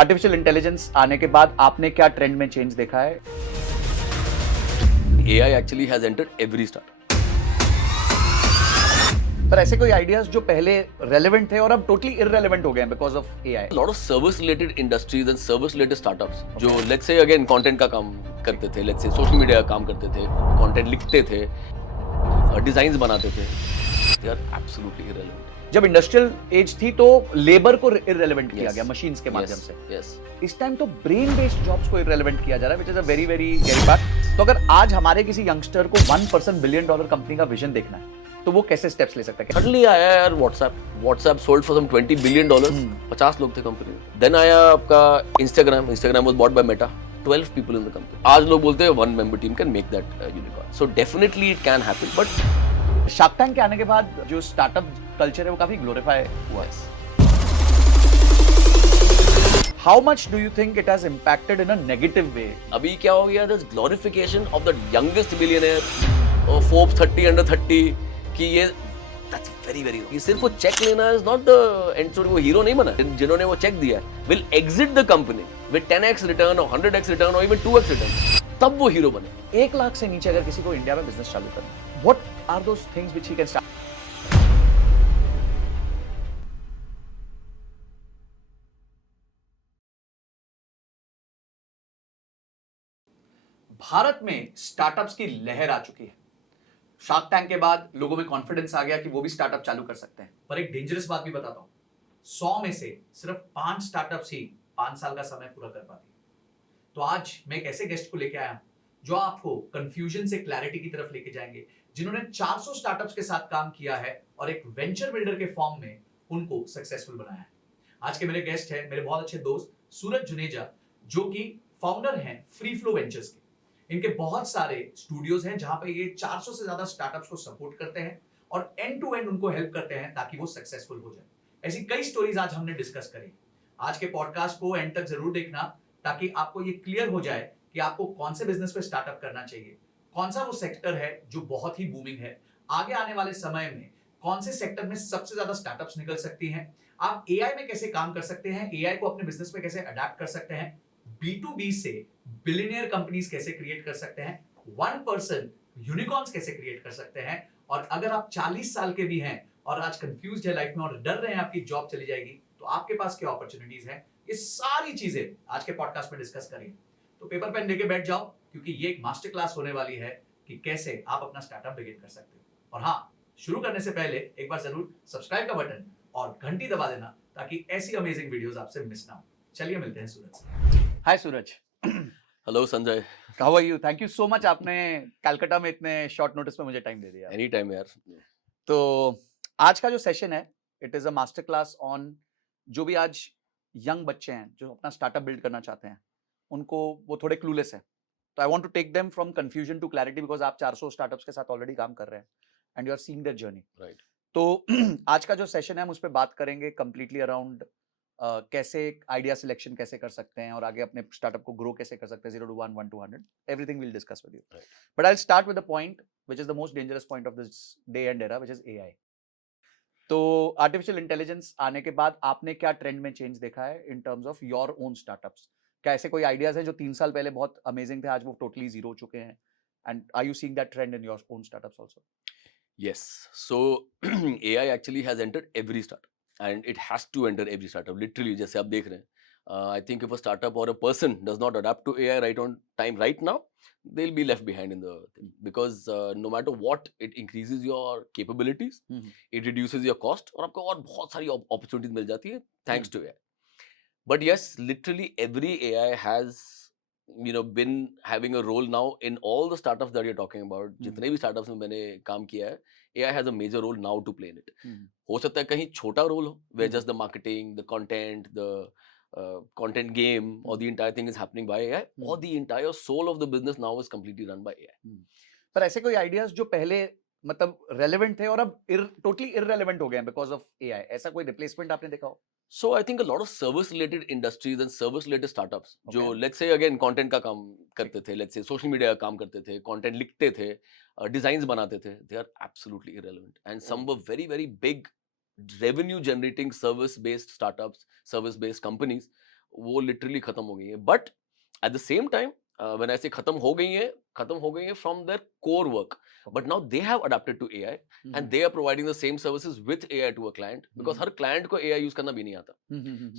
Artificial intelligence आने के बाद आपने क्या ट्रेंड में चेंज देखा है? AI actually has entered every startup. पर ऐसे कोई आइडियाज जो पहले रेलेवेंट थे और अब टोटली इररेलेवेंट हो गए हैं because of AI? A lot of service related industries and service related startups जो let's say again content का काम करते थे, let's say social media का काम करते थे, content लिखते थे, designs बनाते थे, they are absolutely irrelevant. जब इंडस्ट्रियल एज थी तो लेबर को इररेलेवेंट किया Yes. गया मशीन्स के माध्यम Yes, से। yes. इस टाइम तो ब्रेन बेस्ड जॉब्स को इररेलेवेंट किया जा रहा है, which is a very very गहरी बात। तो अगर आज हमारे किसी यंगस्टर को 1% बिलियन डॉलर कंपनी का विजन देखना है तो वो कैसे स्टेप्स ले सकता है? Suddenly आया यार WhatsApp sold for some $20 billion, 50 लोग थे कंपनी में। Then आया आपका Instagram was bought by Meta, 12 people in the company. आज लोग बोलते हैं one member team can make that unicorn. So definitely it can happen, but shark tank के आने के बाद जो स्टार्टअप कल्चर है वो काफी ग्लोरीफाई हुआ है। How much do you think it has impacted in a negative वे? अभी क्या हो गया, this glorification of the youngest billionaire, Forbes 30 under 30 कि ये दैट्स वेरी वेरी, ये सिर्फ वो चेक लेना is not the end story. वो हीरो नहीं बना, जिन्होंने वो चेक दिया will exit the company with 10x return और 100x रिटर्न और इवन 2x रिटर्न, तब वो हीरो बने। 1 लाख से नीचे अगर किसी को इंडिया में बिजनेस चालू करना है, what are those things which he can start? Bharat में स्टार्टअप्स की लहर आ चुकी है। शार्क टैंक के बाद लोगों में कॉन्फिडेंस आ गया कि वो भी स्टार्टअप चालू कर सकते हैं। पर एक डेंजरस बात भी बताता हूं, 100 में से सिर्फ 5 स्टार्टअप्स ही 5 साल का समय पूरा कर पाती। तो आज मैं एक ऐसे गेस्ट को लेके आया हूं जो आपको कंफ्यूजन से क्लैरिटी की तरफ लेके जाएंगे, जिन्होंने 400 स्टार्टअप्स के साथ काम किया है और एक वेंचर बिल्डर के फॉर्म में उनको सक्सेसफुल बनाया है। आज के मेरे गेस्ट हैं मेरे बहुत अच्छे दोस्त सूरज जुनेजा, जो कि फाउंडर हैं फ्री फ्लो वेंचर्स के। इनके बहुत सारे स्टूडियोज हैं जहां पे ये 400 से ज्यादा स्टार्टअप्स को सपोर्ट करते हैं और एंड टू एंड उनको हेल्प करते हैं ताकि वो सक्सेसफुल हो जाए। ऐसी कई स्टोरीज आज हमने डिस्कस करी। आज के पॉडकास्ट को एंड तक जरूर देखना ताकि आपको ये क्लियर हो जाए कि आपको कौन से बिजनेस पे स्टार्टअप करना चाहिए, कौन सा वो सेक्टर है जो बहुत ही बूमिंग है, आगे आने वाले समय में कौन से सेक्टर में सबसे ज्यादा स्टार्टअप्स निकल सकती हैं, आप एआई में कैसे काम कर सकते हैं, एआई को अपने बिजनेस में कैसे अडैप्ट कर सकते हैं, B2B से बिलियनियर कंपनीज कैसे क्रिएट कर सकते हैं, 1% यूनिकॉर्न्स कैसे क्रिएट कर सकते हैं। और अगर आप 40 साल के भी हैं और आज कंफ्यूज्ड है लाइफ में और डर रहे हैं आपकी जॉब चली जाएगी, तो आपके पास क्या अपॉर्चुनिटीज हैं, ये सारी चीजें आज के पॉडकास्ट में डिस्कस करेंगे। तो पेपर पेन लेके बैठ जाओ, क्योंकि ये एक मास्टर क्लास होने वाली है कि कैसे आप अपना स्टार्टअप बिगिन कर सकते हो। और हाँ, शुरू करने से पहले एक बार जरूर सब्सक्राइब का बटन और घंटी दबा देना ताकि ऐसी अमेजिंग वीडियोस आपसे मिस ना हो। चलिए मिलते हैं सूरज से। Hi Suraj. Hello Sanjay, how are you? Thank you so much, आपने कलकत्ता में इतने शॉर्ट नोटिस पे मुझे टाइम दे दिया। एनी टाइम यार। तो आज का जो सेशन है, it is a master class on जो भी आज यंग बच्चे हैं जो अपना स्टार्टअप बिल्ड करना चाहते हैं, उनको वो थोड़े क्लूलेस है। तो I want to take them from confusion to clarity, because आप 400 स्टार्टअप्स के साथ ऑलरेडी काम कर रहे हैं and you are seeing their journey. Right. तो आज का जो सेशन है हम उस पर बात करेंगे कंप्लीटली अराउंड कैसे आइडिया सिलेक्शन कैसे कर सकते हैं और आगे अपने स्टार्टअप को ग्रो कैसे कर सकते हैं, 0 to 1, 1 to 100, everything will discuss with you. But I will start with the point which is the most dangerous point of this day and era, which is AI. तो आर्टिफिशियल इंटेलिजेंस आने के बाद आपने क्या ट्रेंड में change देखा है इन terms of your own startups? क्या ऐसे कोई आइडियाज हैं जो 3 साल पहले बहुत अमेजिंग थे, आज वो टोटली जीरो हो चुके हैं? And are you seeing that trend in your own startups also? Yes. So AI actually has entered every startup, and it has to enter every startup. Literally, जैसे आप देख रहे हैं, I think if a startup or a person does not adapt to AI right on time, right now, they'll be left behind in the thing. Because no matter what, it increases your capabilities, it reduces your cost, और आपको और बहुत सारी opportunities मिल जाती है thanks to AI. But yes, literally every AI has been having a role now in all the startups that you're talking about. जितने भी startups में मैंने काम किया है, AI has a major role now to play in it. हो सकता है कहीं छोटा रोल हो, where just the marketing, the content, the content game, or the entire thing is happening by AI, or the entire soul of the business now is completely run by AI. पर ऐसे कोई ideas जो पहले मतलब relevant थे और अब totally irrelevant हो गए हैं बिकॉज ऑफ एआई, ऐसा कोई रिप्लेसमेंट आपने देखा हो? So I think a lot of service related industries and service related startups जो Okay. let's say again content का काम करते थे, let's say social media का काम करते थे, content लिखते थे, designs बनाते थे, they are absolutely irrelevant, and some were very very big revenue generating service based startups, service based companies, वो लिटरली खत्म हो गई है. But at the same time when I say खत्म हो गई है from their core work, but now they have adopted to AI and they are providing the same services with AI to a client, because हर client को AI use करना भी नहीं आता.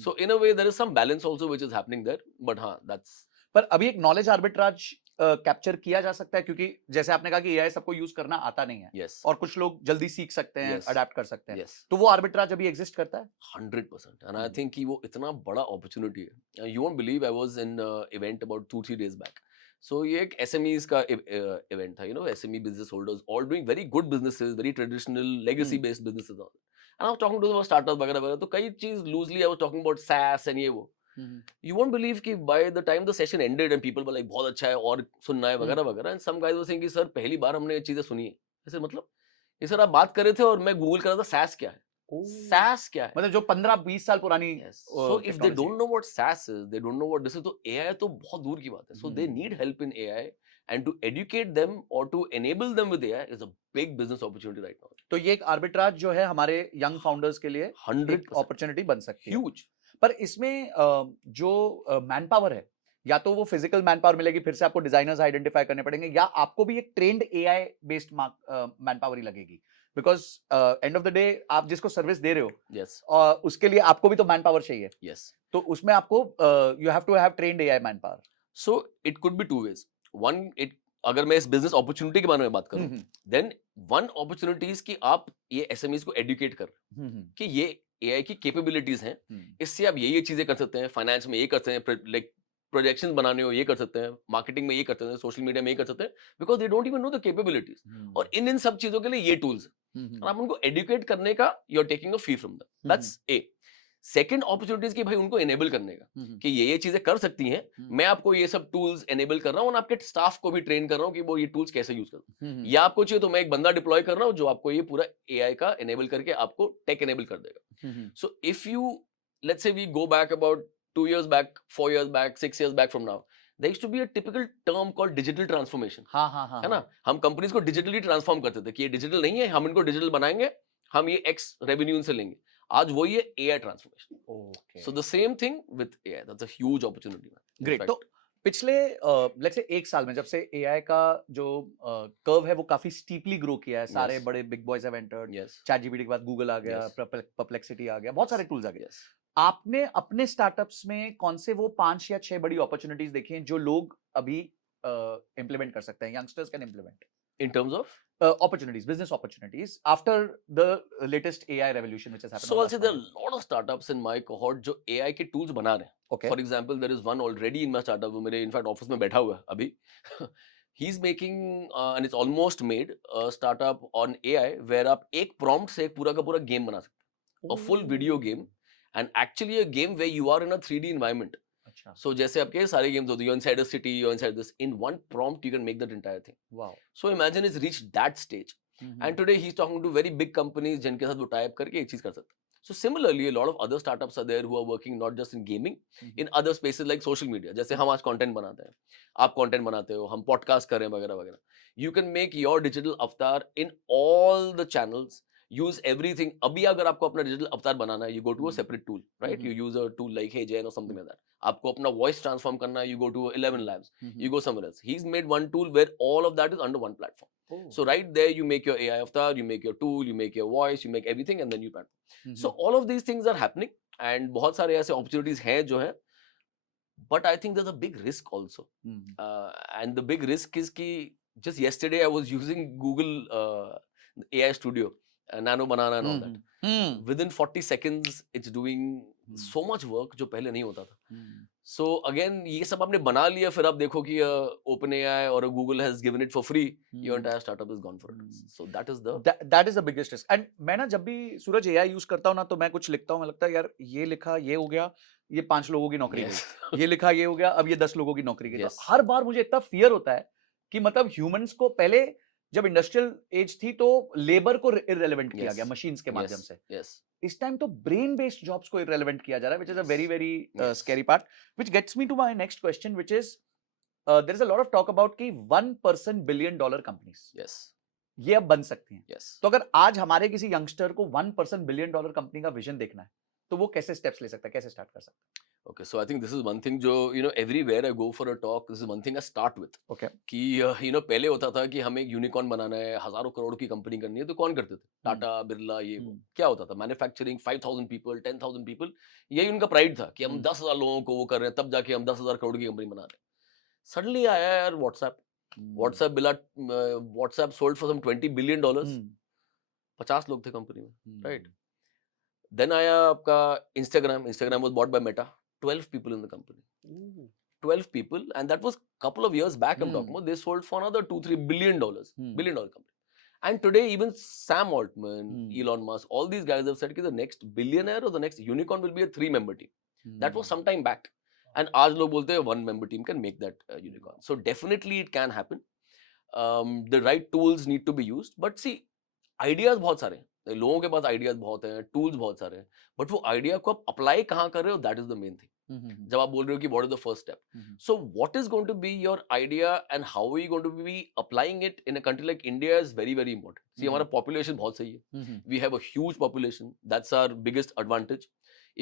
So in a way there is some balance also which is happening there, but हाँ, that's पर अभी एक नॉलेज आर्बिट्राज कैप्चर किया जा सकता है, क्योंकि जैसे आपने कहा कि एआई सबको यूज करना आता नहीं है yes, और कुछ लोग जल्दी सीख सकते हैं, Yes. अडेप्ट कर सकते हैं, yes, तो वो आर्बिट्राज अभी एग्जिस्ट करता है. 100%. And I think कि वो इतना बड़ा opportunity है. You won't believe I was in event about 2-3 days back. So ये एक SMEs का event था, you know, SME business holders all doing very good businesses, very traditional legacy based businesses. And I was talking to them about startups वगैरह वगैरह, तो कई चीज loosely I was talking about SaaS and ये वो. You won't believe कि by the time the session ended and people were like बहुत अच्छा है और सुनना है वगैरह वगैरह, and some guys were saying कि सर पहली बार हमने ये चीजें सुनी है. ऐसे मतलब ये सर आप बात कर रहे थे और मैं गूगल कर रहा था SaaS क्या है. SaaS क्या है? मतलब जो 15-20 साल पुरानी Yes. So if they technology don't know what SaaS is, they don't know what this is, तो AI तो बहुत दूर की बात है. So they need help in AI, and to educate them or to enable them with AI is a big business opportunity right now. तो ये एक आर्बिट्राज जो है हमारे यंग फाउंडर्स के लिए 100% अपॉर्चुनिटी बन सकती है. huge. पर इसमें जो मैन पावर है, या तो वो फिजिकल मैन पावर मिलेगी, फिर से आपको डिजाइनर्स आइडेंटिफाई करने पड़ेंगे, या आपको भी एक trained AI based manpower ही लगेगी, because end of the day आप जिसको सर्विस दे रहे हो Yes. उसके लिए आपको भी तो मैन पावर चाहिए, Yes. तो उसमें आपको you have to have trained AI manpower. So it could be two ways. One, अगर मैं इस बिजनेस अपॉर्चुनिटी के बारे में बात करूं, देन वन अपॉर्चुनिटी इज कि आप ये एसएमईज को एडुकेट कर कि ये एआई की कैपेबिलिटीज हैं, इससे आप ये चीजें कर सकते हैं, फाइनेंस में ये कर सकते हैं, लाइक प्रोजेक्शंस बनाने हो ये कर सकते हैं, मार्केटिंग में ये कर सकते हैं, सोशल मीडिया में ये कर सकते हैं, because they don't even know the capabilities. और इन सब चीजों के लिए ये टूल्स, और आप उनको एडुकेट करने का you are taking a fee from that. That's a. Second opportunities की भाई उनको एनेबल करने का कि ये चीजें कर सकती हैं, मैं आपको ये सब टूल्स एनेबल कर रहा हूँ और आपके स्टाफ को भी ट्रेन कर रहा हूँ कि वो ये टूल्स कैसे यूज करते हैं. या आपको चाहिए तो मैं एक बंदा डिप्लॉय कर रहा हूँ जो आपको ये पूरा एआई का एनेबल करके आपको टेक एनेबल कर देगा. So if you let's say we go back about 2 years back, 4 years back, 6 years back from now, there used to be a typical term called digital transformation. है ना, हम companies को digitally transform करते थे कि ये डिजिटल नहीं है, हम इनको डिजिटल बनाएंगे, हम ये एक्स रेवेन्यू से लेंगे. आज वही है AI transformation. So the same thing with AI, that's a huge opportunity. Great. तो पिछले लेट्स से 1 साल में जब से एआई का जो कर्व है वो काफी स्टीपली ग्रो किया है, सारे Yes. बड़े big boys have entered, Yes. ChatGPT के बाद गूगल आ गया, Yes. परप्लेक्सिटी आ गया, बहुत सारे टूल्स आ गए. Yes. आपने अपने स्टार्टअप्स में कौन से वो 5 या 6 बड़ी अपॉर्चुनिटीज देखी हैं जो लोग अभी इम्प्लीमेंट कर सकते हैं, youngsters can implement In terms of, opportunities, business opportunities after the latest AI revolution which has happened? so I'll say there are a lot of startups in my cohort जो AI के tools बना रहे हैं. Okay. For example, there is one already in my startup, वो मेरे in fact office में बैठा हुआ है अभी. He's making and it's almost made a startup on AI where आप एक prompt से एक पूरा का पूरा गेम बना सकते हैं, a full video game, and actually a game where you are in a 3D environment. अच्छा. So जैसे आपके सारे गेम्स होते हैं, you're inside a city, you're inside this, in one prompt you can make that entire thing. Wow. So imagine it's reached that stage. And today he's talking to very big companies जिनके साथ वो tie up करके एक चीज कर सकते हैं. So similarly, a lot of other startups are there who are working not just in gaming, in other spaces like social media. जैसे हम आज content बनाते हैं, आप content बनाते हो, हम podcast कर रहे हैं वगैरह वगैरह. You can make your digital avatar in all the channels. Use everything. अभी अगर आपको अपना digital avatar बनाना है, you go to a separate tool, right? You use a tool like HeyGen or something like that. आपको अपना voice transform करना है, you go to 11 Labs. You go somewhere else. He's made one tool where all of that is under one platform. So right there, you make your AI avatar, you make your tool, you make your voice, you make everything, and then you platform. So all of these things are happening, and बहुत सारे ऐसे opportunities हैं जो हैं. But I think there's a big risk also, and the big risk is कि just yesterday I was using Google AI Studio, Nano Banana and all that. Within 40 seconds, it's doing so much work जो पहले नहीं होता था. So again, ये सब आपने बना लिया, फिर आप देखो कि OpenAI or Google has given it for free, your entire startup is gone for it. So that is the biggest risk. And मैं ना जब भी सूरज AI यूज करता हूँ ना, तो मैं कुछ लिखता हूँ, मैं लगता है यार ये लिखा ये हो गया, ये 5 लोगों की नौकरी गई, ये लिखा ये हो गया, अब ये 10 लोगों की नौकरी गई. तो हर बार मुझे इतना फियर होता है कि मतलब ह्यूमंस को पहले जब इंडस्ट्रियल एज थी तो लेबर को इररिलेवेंट किया गया मशीन्स के माध्यम से. इस टाइम तो ब्रेन बेस्ड जॉब्स को इररिलेवेंट किया जा रहा है, which is a very very scary part, which gets me to my next question, which is there is a lot of talk about कि 1% $1 billion companies ये अब बन सकती हैं. तो अगर आज हमारे किसी यंगस्टर को 1% $1 billion कंपनी का विजन देखना है तो वो कैसे स्टेप्स ले सकता है, कैसे स्टार्ट कर सकता है? Okay, so I think this is one thing जो everywhere I go for a talk, this is one thing I start with. Okay. कि पहले होता था कि हमें एक यूनिकॉर्न बनाना है, हजारों करोड़ की कंपनी करनी है, तो कौन करते थे? टाटा, बिरला, ये वो। क्या होता था? मैन्युफैक्चरिंग 5,000 पीपल, 10,000 पीपल, यही उनका प्राइड था कि हम 10,000 लोगों को वो कर रहे हैं, तब जाके हम 10,000 करोड़ की कंपनी बना रहे हैं। सडनली आया यार WhatsApp sold for some $20 billion, 50 लोग थे कंपनी में, राइट? Then आया आपका Instagram was bought by Meta, 12 people in the company. 12 people, and that was couple of years back I'm talking about. They sold for another $2-3 billion, billion dollar company. And today even Sam Altman, Elon Musk, all these guys have said that the next billionaire or the next unicorn will be a 3-member team. That was some time back. And आज लोग बोलते हैं 1-member team can make that unicorn. So definitely it can happen. The right tools need to be used. But see, ideas बहुत सारे हैं. लोगों के पास ideas बहुत हैं, टूल्स बहुत सारे हैं, बट वो आइडिया को आप अप्लाई कहाँ कर रहे हो, that is the main thing. जब आप बोल रहे हो कि what is the first step, so what is going to be your idea and how are you going to be applying it in a country like India is very very important. See हमारा population बहुत सही है, we have a huge population, that's our biggest advantage.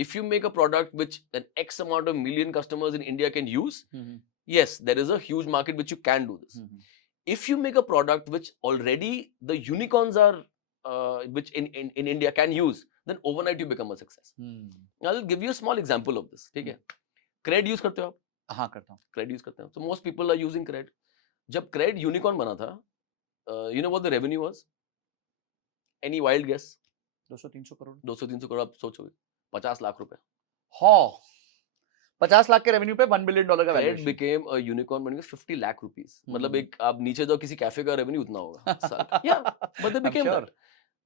If you make a product which an X amount of million customers in India can use, yes, there is a huge market which you can do this. If you make a product which already the unicorns are which in India can use, then overnight you become a success. I'll give you a small example of this. ठीक है? Cred use करते हो आप? हाँ, करता हूँ. Cred use करते हैं. So most people are using Cred. जब Cred unicorn बना था, you know what the revenue was? Any wild guess? 200-300 crore. 200-300 crore आप सोचोगे. 50 लाख रुपए. हाँ, 50 लाख के रेवेन्यू पे $1 billion का Cred valuation. became a unicorn बन गया 50 लाख रुपीस. मतलब एक आप नीचे जाओ किसी कैफे का रेवेन्यू उतना होगा. Yeah, but they became that.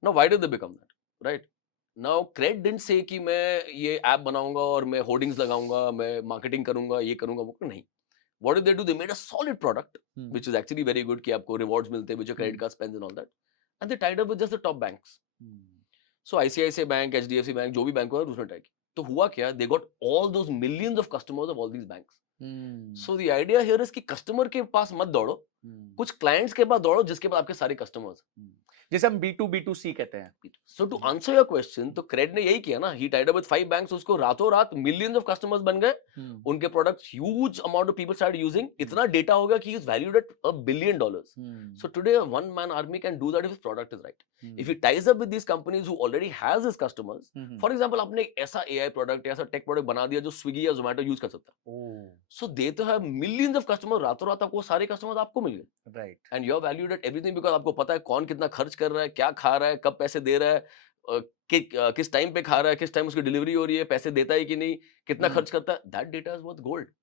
Now why did they become that? Right? Now Cred didn't say कि मैं ये ऐप बनाऊंगा और मैं होर्डिंग्स लगाऊंगा, मैं मार्केटिंग करूंगा, ये करूंगा, वो नहीं. What did they do? They made a solid product, which is actually very good कि आपको rewards मिलते हैं with your credit card spends and all that. And they tied up with just the top banks. So ICICI Bank, HDFC Bank, जो भी bank हुआ उसने tie किया. तो हुआ क्या? They got all those millions of customers of all these banks. So the idea here is कि customer के पास मत दौड़ो, कुछ क्लाइंट्स के पास दौड़ो जिसके पास आपके सारे कस्टमर्स. जिसे हम B2B2C कहते हैं. So to answer your question, तो Cred ने यही किया ना, he tied up with 5 banks, उसको रातों रात millions of customers बन गए, उनके products huge amount of people started using, इतना data हो गया कि he is valued at $1 billion. So today a one-man army can do that if his product is right. If he ties up with these companies who already has his customers, for example, आपने एक ऐसा AI product, ऐसा tech product बना दिया जो Swiggy या Zomato use कर सकता है. So they तो have millions of customers, रातों रात आपको सारे customers आपको मिल गए. Right. And you are valued at everything because आपको पता है कौन कितना खर्च कर रहा है, क्या खा रहा है, कब पैसे दे रहा है, किस टाइम पे खा रहा है, किस टाइम उसकी डिलीवरी हो रही है, पैसे देता है कि नहीं, कितना खर्च करता है. That data is worth gold.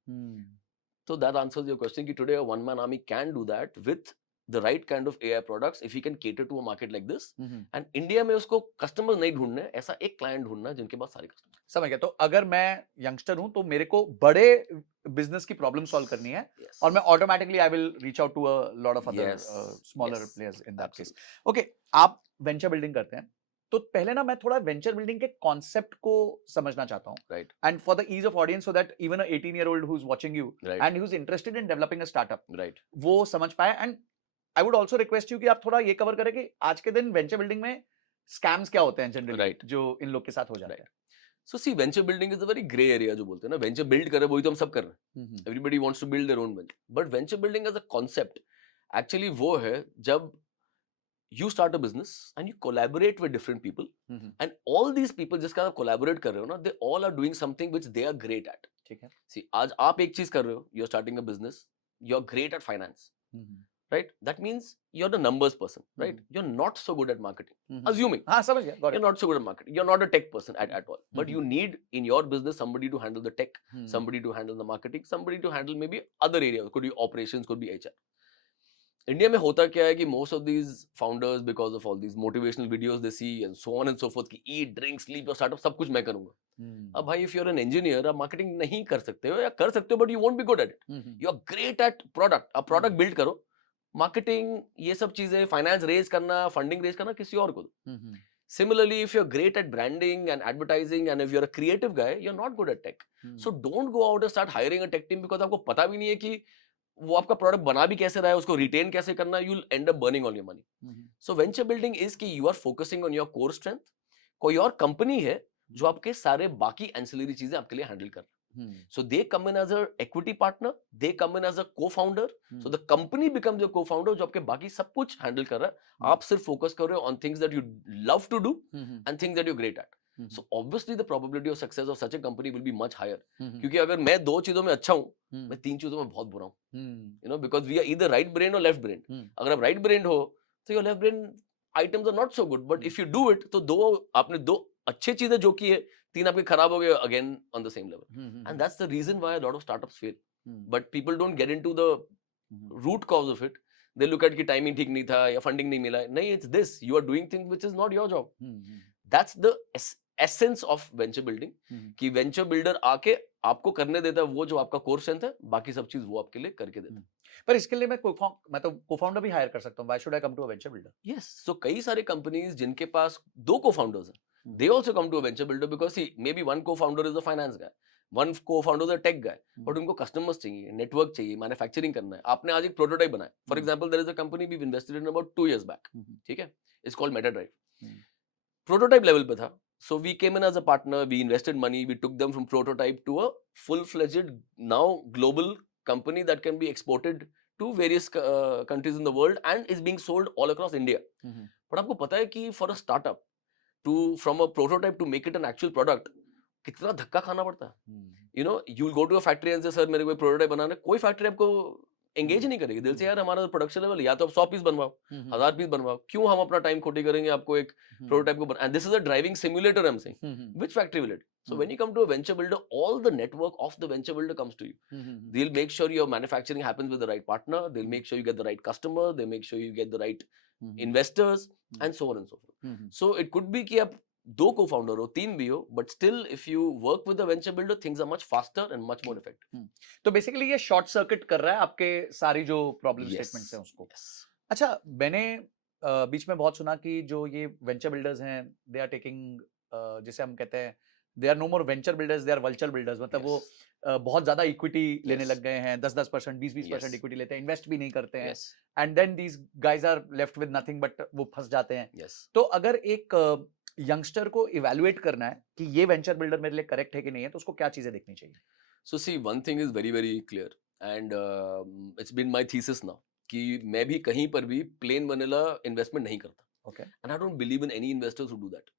So that answers your question कि today a one-man army can do that with the right kind of AI products if he can cater to a market like this. And India में उसको customers नहीं ढूंढने, ऐसा एक client ढूंढना जिनके पास सारे customers. समझ गया. तो अगर मैं यंगस्टर हूं तो मेरे को बड़े बिजनेस की प्रॉब्लम सॉल्व करनी है, और मैं automatically I will reach out to a lot of other smaller players in that case. Okay, आप वेंचर बिल्डिंग करते हैं, तो पहले ना मैं थोड़ा वेंचर बिल्डिंग के कॉन्सेप्ट को समझना चाहता हूँ. Right. And for the ease of audience so that even a 18-year-old who's watching you Right. and who's interested in developing a startup, Right. वो समझ पाए. And I would also request you कि आप थोड़ा ये कवर करें कि आज के दिन वेंचर बिल्डिंग में स्कैम्स क्या होते हैं जनरली, Right. जो इन लोग के साथ हो जाते हैं. So see, venture building is a very gray area जो बोलते हैं ना, venture build कर रहे हैं वही तो हम सब कर रहे हैं. Everybody wants to build their own venture. But venture building as a concept actually वो है जब you start a business and you collaborate with different people, and all these people जिसका आप collaborate कर रहे हो ना, they all are doing something which they are great at. ठीक है. See, आज आप एक चीज कर रहे हो, you're starting a business, you're great at finance, right? That means you're the numbers person, right? You're not so good at marketing. Assuming हाँ, समझ गया. Got it. you're not so good at marketing, you're not a tech person at all, but you need in your business somebody to handle the tech, somebody to handle the marketing, somebody to handle maybe other areas, could be operations, could be HR. India में होता क्या है कि most of these founders, because of all these motivational videos they see and so on and so forth, कि eat, drink, sleep, your startup, सब कुछ मैं करूंगा. अब भाई if you're an engineer, आप marketing नहीं कर सकते हो, या कर सकते हो but you won't be good at it. You're great at product, आप product build करो, marketing ये सब चीजें, finance raise करना, funding raise करना किसी और को दो. Similarly, if you're great at branding and advertising, and if you're a creative guy, you're not good at tech. So don't go out and start hiring a tech team because आपको पता भी नहीं है कि वो आपका प्रोडक्ट बना भी कैसे रहा है, उसको रिटेन कैसे करना है. you'll end up burning all your money. So venture building is कि you are focusing on your core strength. कोई और कंपनी है जो आपके सारे बाकी एंसिलरी चीजें आपके लिए हैंडल कर रहा So they come in as a equity partner, they come in as a co-founder. So the company becomes your co-founder, जो आपके बाकी सब कुछ handle कर रहा है. आप सिर्फ focus कर रहे हो on things that you love to do and things that you're great at. So obviously the probability of success of such a company will be much higher. क्योंकि अगर मैं 2 चीजों में अच्छा हूँ, मैं 3 चीजों में बहुत बुरा हूँ. You know, because we are either right brain or left brain. अगर आप right brain हो, तो your left brain items are not so good. But if you do it, तो आपने 2 अच्छी चीजें जो की है, 3 आपके खराब हो गए again on the same level. And that's the reason why a lot of startups fail. But people don't get into the root cause of it. They look at कि timing ठीक नहीं था या funding नहीं मिला. नहीं, it's this. You are doing things which is not your job. That's the essence of venture building. कि venture builder आके आपको करने देता है वो जो आपका core strength है, बाकी सब चीज वो आपके लिए करके देता है. पर इसके लिए मैं तो co-founder भी हायर कर सकता हूँ. Why should I come to a venture builder? Yes. So कई सारे companies जिनके पास 2 co-founders हैं, they also come to a venture builder because see, maybe one co-founder is a finance guy, one co-founder is a tech guy, but उनको customers चाहिए, network चाहिए, manufacturing करना है. आपने आज एक prototype बनाया. For example, there is a company we've invested in about 2 years back. ठीक है? It's called MetaDrive. Prototype level पे था. So we came in as a partner, we invested money, we took them from prototype to a full-fledged now global company that can be exported to various countries in the world and is being sold all across India. But आपको पता है कि for a startup from a prototype to make it an actual product, कितना धक्का खाना पड़ता है. You know, you'll go to a factory and say, sir, मेरे को prototype बनाना है. कोई factory आपको engage नहीं करेगी. दिल से यार हमारा production level या तो आप 100 पीस बनवाओ, 1000 पीस बनवाओ. क्यों हम अपना time खोटी करेंगे आपको एक prototype को and this is a driving simulator I'm saying. Which factory will it? So when you come to a venture builder, all the network of the venture builder comes to you. They'll make sure your manufacturing happens with the right partner. They'll make sure you get the right customer. They'll make sure you get the right investors and so on and so forth. So it could be कि आप 2 co-founder हो, 3 भी हो, but still if you work with the venture builder, things are much faster and much more effective. तो basically ये short circuit कर रहा है आपके सारी जो problem statements हैं उसको. अच्छा, मैंने बीच में बहुत सुना कि जो ये venture builders हैं, they are taking जिसे हम कहते हैं they are no more venture builders, they are vulture builders. मतलब वो बहुत ज्यादा इक्विटी लेने लग गए हैं, 10-10%, 20-20% इक्विटी लेते हैं, इन्वेस्ट भी नहीं करते हैं, and then these guys are left with nothing but वो फंस जाते हैं. तो अगर एक यंगस्टर को इवैल्यूएट करना है कि ये वेंचर बिल्डर मेरे लिए करेक्ट है कि नहीं है, तो उसको क्या चीजें देखनी चाहिए? So see, one thing is very very clear and it's been my thesis now कि मैं भी कहीं पर भी plain vanilla investment नहीं करता. Okay. And I don't believe in any investors who do that.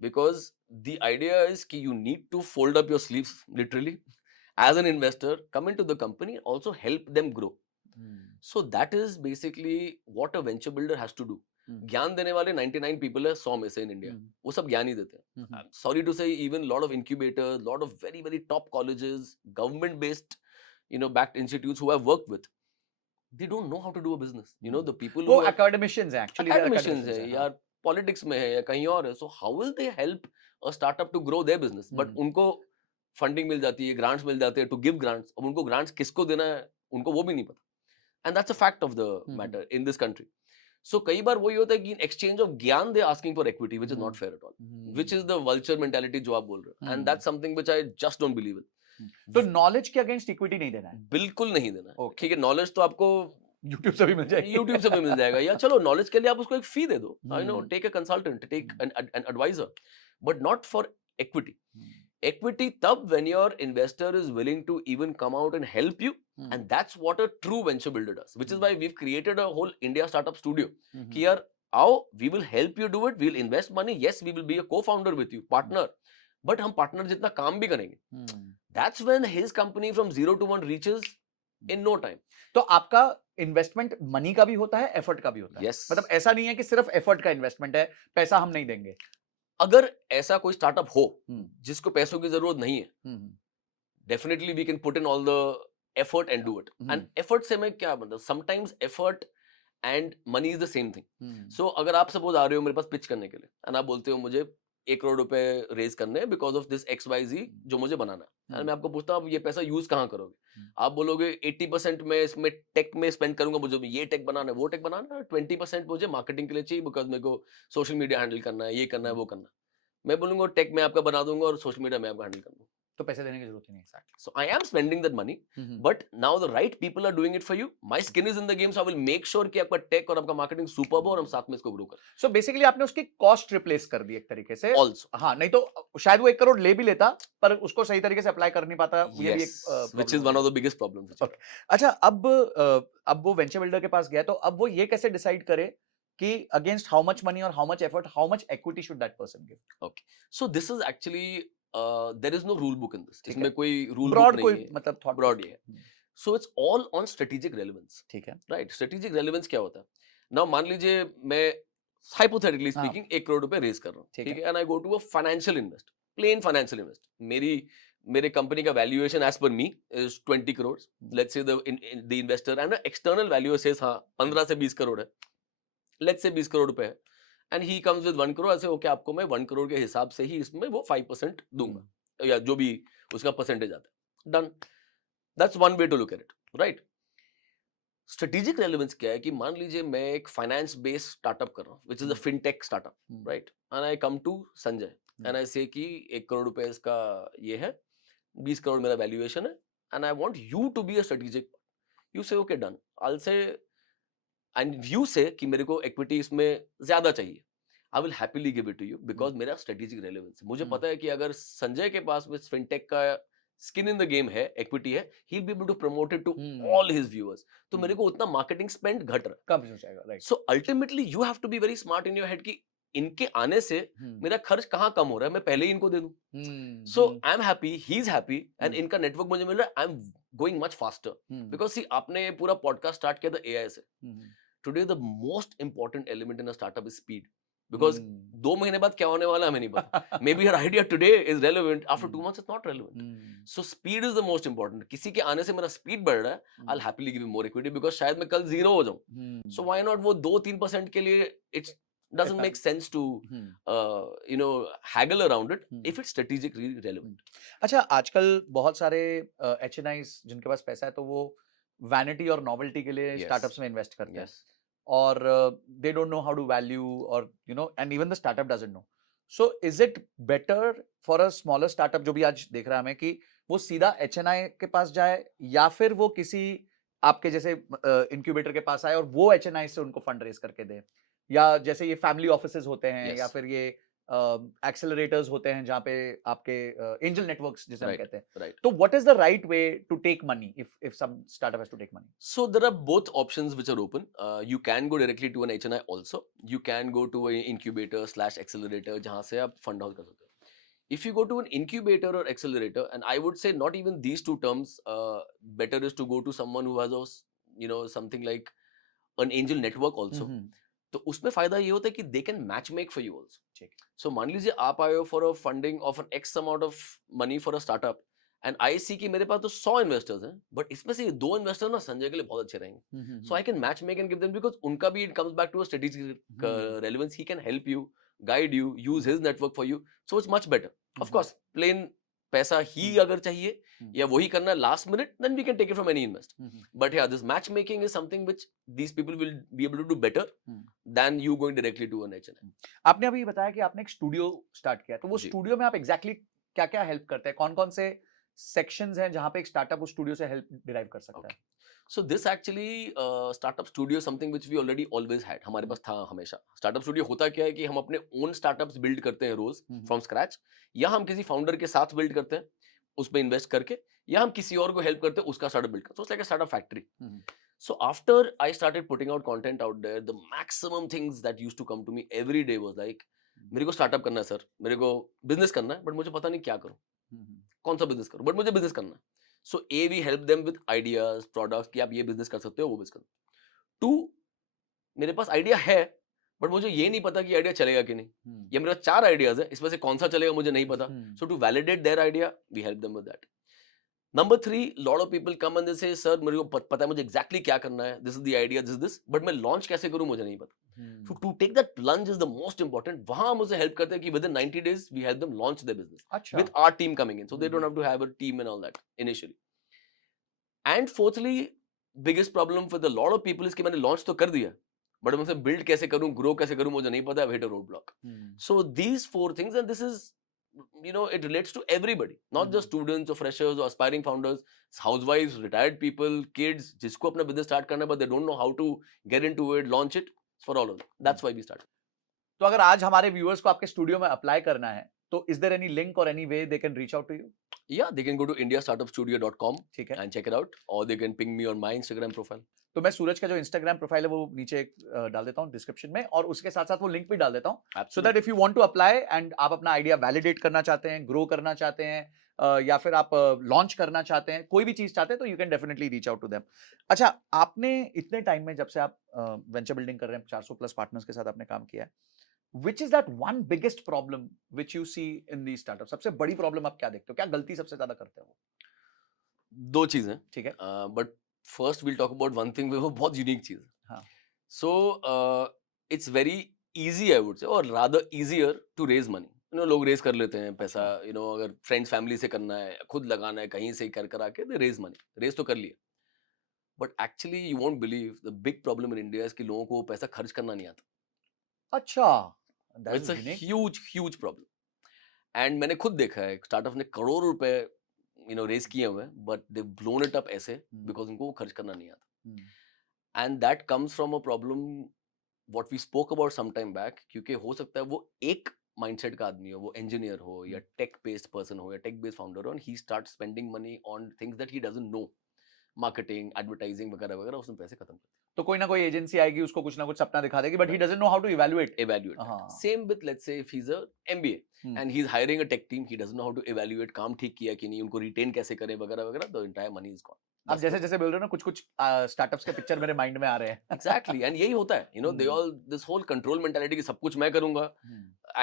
Because the idea is कि you need to fold up your sleeves literally as an investor, come into the company, also help them grow. So that is basically what a venture builder has to do. ज्ञान देने वाले 99 people है 100 में से in India. वो सब ज्ञान ही देते हैं. I'm sorry to say, even lot of incubators, lot of very very top colleges, government based, you know, backed institutes who I've worked with, they don't know how to do a business. You know, the people वो who are academicians हैं actually. academicians है या politics में है या कहीं और है. So how will they help a startup to grow their business? But उनको फंडिंग मिल जाती है, ग्रांट्स मिल जाते हैं टू गिव ग्रांट्स. अब उनको ग्रांट्स किसको देना है उनको वो भी नहीं पता. And that's a fact of the matter in this country. So कई बार वही होता है कि इन एक्सचेंज ऑफ ज्ञान they asking for equity, which is not fair at all, which is the vulture mentality जो आप बोल रहे हो. And that's something which I just don't believe in. तो नॉलेज के अगेंस्ट इक्विटी नहीं देना है? बिल्कुल नहीं देना है. Okay. ठीक है, नॉलेज तो आपको YouTube से भी मिल जाएगी. YouTube से भी मिल जाएगा, या चलो नॉलेज के लिए आप उसको एक फी दे दो. I know, take a consultant, take an advisor, but not for equity. Equity तब when your investor is willing to even come out and help you, and that's what a true venture builder does, which is why we've created a whole India startup studio. कि यार आओ, we will help you do it, we'll invest money, yes we will be a co-founder with you, partner, but हम partner जितना काम भी करेंगे. That's when his company from 0 to 1 reaches in no time. तो आपका इन्वेस्टमेंट मनी का भी होता है, एफर्ट का भी होता है. Yes. मतलब ऐसा नहीं है कि सिर्फ एफर्ट का इन्वेस्टमेंट है, पैसा हम नहीं देंगे. अगर ऐसा कोई स्टार्टअप हो जिसको पैसों की जरूरत नहीं है, definitely we can put in all the effort and do it. And effort से मैं क्या मतलब, sometimes effort and money is the same thing. So अगर आप सपोज आ रहे हो मेरे पास पिच करने के लिए एंड आप बोलते हो मुझे 1 करोड़ रुपए रेज करने हैं बिकॉज ऑफ दिस XYZ जो मुझे बनाना है, एंड मैं आपको पूछता हूँ आप ये पैसा यूज कहाँ करोगे? आप बोलोगे 80% मैं इसमें टेक में स्पेंड करूंगा, मुझे ये टेक बनाना है, वो टेक बनाना है, 20% मुझे मार्केटिंग के लिए चाहिए बिकॉज मेरे को सोशल मीडिया हैंडल करना है, ये करना है, वो करना है. मैं बोलूंगा टेक मैं आपका बना दूंगा और सोशल मीडिया मैं आपका हैंडल कर दूंगा. तो पैसे देने की जरूरत ही नहीं है। So I am spending that money, but now the right people are doing it for you. My skin is in the game, so I will make sure कि आपका टेक और आपका मार्केटिंग सुपर हो और हम साथ में इसको ग्रो करें. सो बेसिकली आपने उसकी कॉस्ट रिप्लेस कर दी एक तरीके से। Also, हाँ, नहीं तो शायद वो 1 करोड़ ले भी लेता पर उसको सही तरीके से अप्लाई कर नहीं पाता। ये भी yes, एक which is one of the biggest problems. which Okay. अच्छा, अब वो वेंचर बिल्डर के पास गया तो अब वो ये कैसे डिसाइड करे कि अगेंस्ट हाउ मच मनी और how much effort, how much equity should that person give? So this is actually there is no rule book in this. ठीक इसमें है। कोई rule book ब्रॉड नहीं कोई है. मतलब थॉट Broad ये है. So it's all on strategic relevance. ठीक है। Right? Strategic relevance क्या होता है? Now मान लीजिए मैं hypothetically हाँ। speaking 1 करोड़ रुपए रेज कर रहा हूँ. ठीक ठीक है। है? And I go to a financial investor, plain financial investor. मेरे कंपनी का valuation as per me is 20 crore. Let's say the investor and external value says हाँ 15 से 20 करोड़ है. लेट्स से 20 करोड़ रुपए है and he comes with 1 crore. ऐसे ओके आपको मैं 1 करोड़ के हिसाब से ही इसमें वो 5% दूंगा या जो भी उसका परसेंटेज आता है. Done. That's one way to look at it. Right. Strategic relevance क्या है कि मान लीजिए मैं एक फाइनेंस बेस्ड स्टार्टअप कर रहा हूँ which is a fintech startup. Right. And I come to Sanjay and I say कि 1 करोड़ रुपए इसका ये है, 20 करोड़ मेरा वैल्यूएशन है and I want you to be a strategic. You say okay done. I say and you से कि मेरे को इक्विटी इसमें ज्यादा चाहिए. I will happily give it to you because मेरा स्ट्रेटेजिक रेलेवेंस है. मुझे पता है कि अगर संजय के पास विद फिनटेक का स्किन इन द गेम है, इक्विटी है, he will be able to promote it to all his viewers. तो मेरे को उतना मार्केटिंग स्पेंड घट रहा है, कम हो जाएगा. Right. So ultimately you have to be very smart in your head कि इनके आने से मेरा खर्च कहाँ कम हो रहा है, मैं पहले ही इनको दे दूं. So I am happy, he is happy and इनका नेटवर्क मुझे मिल रहा है. I am going much faster because see आपने पूरा पॉडकास्ट स्टार्ट किया था एआई से. Today the most important element in a startup is speed. Because 2 महीने बाद क्या होने वाला हमें नहीं पता. May be your idea today is relevant, after 2 months it's not relevant. So speed is the most important. किसी के आने से मेरा स्पीड बढ़ रहा है, आई will happily give you more equity because शायद मैं कल जीरो हो जाऊं. सो व्हाई नॉट वो 2-3% के लिए it's doesn't make sense to haggle around it if it's strategically relevant. अच्छा, आजकल बहुत सारे HNIs जिनके पास पैसा है तो वो वैनिटी और नॉवेल्टी के लिए स्टार्टअप्स में इन्वेस्ट करते हैं और they don't know how to value और and even the startup doesn't know. So is it better for a smaller startup जो भी आज देख रहा है हमें कि वो सीधा HNI के पास जाए या फिर वो किसी आपके जैसे इंक्यूबेटर के पास आए और वो HNI से उनको फंड रेज करके दे, या जैसे ये फैमिली ऑफिसेज होते हैं या फिर ये एक्सेलरेटर्स होते हैं जहाँ पे आपके एंजल नेटवर्क्स जिसे हम कहते हैं. तो what is the right way to take money if some startup has to take money? So there are both options which are open. You can go directly to an HNI also. You can go to an incubator/accelerator जहाँ से आप fund house कर सकते हो. If you go to an incubator or accelerator, and I would say not even these two terms, better is to go to someone who has a something like an angel network also. तो उसमें फायदा ये होता है कि they can match make for you also. So मान लीजिए आप आए हो for a funding of an X amount of money for a startup and I see कि मेरे पास तो 100 इन्वेस्टर्स हैं बट इसमें से 2 इन्वेस्टर्स ना संजय के लिए बहुत अच्छे रहेंगे. So I can match make and give them because उनका भी it comes back to a strategic relevance. He can help you, guide you, use his network for you. So it's much better. Of course plain पैसा ही अगर चाहिए या वही करना last minute, then we can take it from any investor. But yeah, this matchmaking is something which these people will be able to do better than you going directly to an HNI. आपने अभी बताया कि आपने एक studio start किया, तो वो studio में आप एग्जैक्टली क्या-क्या हेल्प करते हैं? कौन-कौन से सेक्शंस हैं जहाँ पे एक स्टार्टअप उस स्टूडियो से हेल्प डिराइव कर सकता है? So this actually startup studio is something which we already always had. हमारे पास था हमेशा. Startup studio होता क्या है कि हम अपने own startups build करते हैं रोज from scratch, या हम किसी फाउंडर के साथ build करते हैं उसमें इन्वेस्ट करके, या हम किसी और को हेल्प करते हैं उसका स्टार्टअप बिल्ड करते हैं. So it's like a startup factory. So after I started putting out content out there, the maximum things that used to come to me every day was like, मेरे को startup करना है sir, मेरे को business करना है but मुझे पता नहीं क्या करूं, कौन सा बिजनेस करूं, बट मुझे बिजनेस करना है. So uh we help them with ideas, products कि आप ये बिजनेस कर सकते हो, वो बिजनेस कर. 2, मेरे पास आइडिया है बट मुझे ये नहीं पता कि आइडिया चलेगा कि नहीं, या मेरे पास 4 आइडियाज है, इसमें से कौन सा चलेगा मुझे नहीं पता. So to validate their idea we help them with that. Number 3, lot of people come and they say, sir मेरे को पता है मुझे exactly क्या करना है, this is the idea, this, but मैं launch कैसे करूँ मुझे नहीं पता. So to take that plunge is the most important. वहाँ हम उसे help करते हैं कि within 90 days we help them launch their business. अच्छा. With our team coming in, so they don't have to have a team and all that initially. And fourthly, biggest problem with a lot of people is कि मैंने launch तो कर दिया, but मैं उसे build कैसे करूँ, grow कैसे करूँ मुझे नहीं पता, I've hit a roadblock. So these 4 things, and this is you know, it relates to everybody, not just students or freshers or aspiring founders, housewives, retired people, kids, जिसको अपना business start करना है but they don't know how to get into it, launch it. It's for all of them. That's why we started. तो अगर आज हमारे viewers को आपके स्टूडियो में अप्लाई करना है तो इज देयर एनी लिंक और any way they can reach out to you? Yeah, they can go to indiastartupstudio.com ठीक है, and check it out, or they can ping me on my Instagram profile. तो मैं सूरज का जो Instagram profile है वो नीचे डाल देता हूँ डिस्क्रिप्शन में, और उसके साथ साथ वो लिंक भी डाल देता हूँ, so that if you want to apply and आप अपना आइडिया वैलिडेट करना चाहते हैं, ग्रो करना चाहते हैं, या फिर आप लॉन्च करना चाहते हैं, कोई भी चीज चाहते हैं, तो you can definitely reach out to them. अच्छा, आपने इतने टाइम में, जब से आप वेंचर बिल्डिंग कर रहे हैं, 400 प्लस पार्टनर्स के साथ आपने काम किया है, which is that one biggest problem which you see in these startups? सबसे बड़ी प्रॉब्लम आप क्या देखते हो, क्या गलती सबसे ज्यादा करते हो? दो चीजें, ठीक है, but first will talk about one thing, वो बहुत यूनिक चीज है. हाँ. So it's very easy, I would say, और rather easier to raise money. You know, लोग रेज कर लेते हैं पैसा, यू नो, अगर फ्रेंड्स फैमिली से करना है, खुद लगाना है, कहीं से कर करा के दे रेज मनी, रेज तो कर लिया. But actually you won't believe the big problem in India is कि लोगों को पैसा खर्च करना नहीं आता. अच्छा, it's a huge problem. And मैंने खुद देखा है स्टार्टअप ने करोड़ रुपए, यू नो, रेज किए हुए, but they blown it up ऐसे बिकॉज उनको वो खर्च करना नहीं आता. And that comes from a problem what we spoke about some time back, क्योंकि हो सकता है वो एक माइंडसेट का आदमी हो, वो इंजीनियर हो या टेक बेस्ड पर्सन हो या टेक बेस्ड फाउंडर हो, and he start spending money on things that he doesn't no, marketing, advertising वगैरह वगैरह, उसमें पैसे खत्म कर. तो कोई ना कोई एजेंसी आएगी, उसको कुछ ना कुछ सपना दिखा देगी, but he doesn't know how to evaluate. Evaluate. हाँ. Same with, let's say, if he's a MBA and he's hiring a tech team, he doesn't know how to evaluate काम ठीक किया कि नहीं, उनको retain कैसे करें वगैरह वगैरह, the entire money is gone. आप जैसे जैसे बोल रहे हो ना, कुछ कुछ स्टार्टअप्स के पिक्चर मेरे माइंड में आ रहे हैं. Exactly, and यही होता है, you know, they all, this whole control mentality कि सब कुछ मैं करूंगा,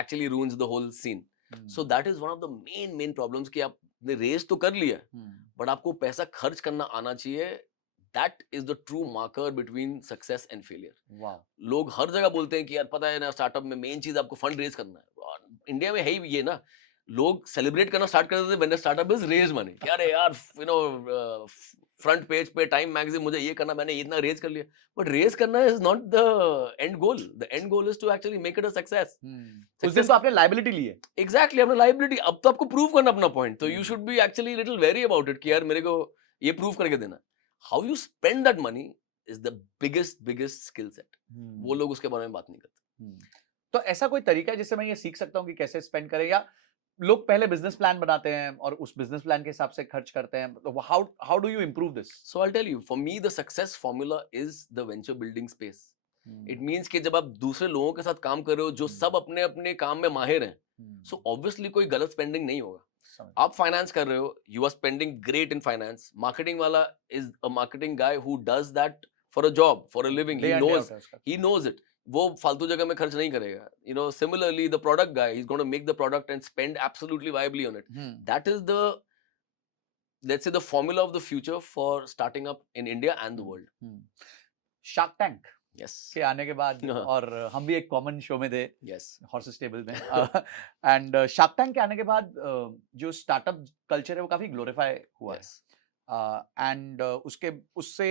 actually ruins the whole scene. So that is one of the main problems कि आपने रेज तो कर लिया, but आपको पैसा खर्च करना आना चाहिए. That is the true marker between success and failure. Wow. लोग हर जगह बोलते हैं कि यार पता है ना, स्टार्टअप में मेन चीज आपको फंड रेज करना है. और इंडिया में है ही ये ना, लोग सेलिब्रेट करना स्टार्ट कर देते हैं when startup is raise money. अरे यार, यू नो, फ्रंट पेज पे टाइम मैगजीन, मुझे ये करना, मैंने इतना रेज कर लिया. बट रेज करना is not the end goal. The end goal is to actually make it a success. उस दिन तो आपने लायबिलिटी ली है. एग्जैक्टली, आपने लायबिलिटी, अब तो आपको प्रूव करना अपना पॉइंट, तो you should be actually little very about it कि यार मेरे को ये प्रूव करके देना. How you spend that money is the biggest skill set. वो लोग उसके बारे में बात नहीं करते. तो ऐसा कोई तरीका है जिससे मैं ये सीख सकता हूँ कि कैसे स्पेंड करें, या लोग पहले बिजनेस प्लान बनाते हैं और उस बिजनेस प्लान के हिसाब से खर्च करते हैं, तो how do you improve this? So I'll tell you, for me the success formula is the venture building space. It means कि जब आप दूसरे लोगों के साथ काम कर रहे हो जो सब अपने अपने काम में माहिर हैं, so obviously कोई गलत स्पेंडिंग नहीं होगा. आप फाइनेंस कर रहे हो, you are spending great in finance. Marketing वाला is a marketing guy who does that for a job, for a living. He knows it. वो फालतू जगह में खर्च नहीं करेगा. You know, similarly the product guy, he is going to make the product and spend absolutely viably on it. That is the, let's say, the formula of the future for starting up in India and the world. Shark tank Yes. के आने के बाद, और हम भी एक common show में थे, Yes. हॉर्सेस टेबल में, एंड शार्क टैंक के आने के बाद जो स्टार्टअप कल्चर है वो काफी ग्लोरीफाई हुआ Yes. है, एंड उससे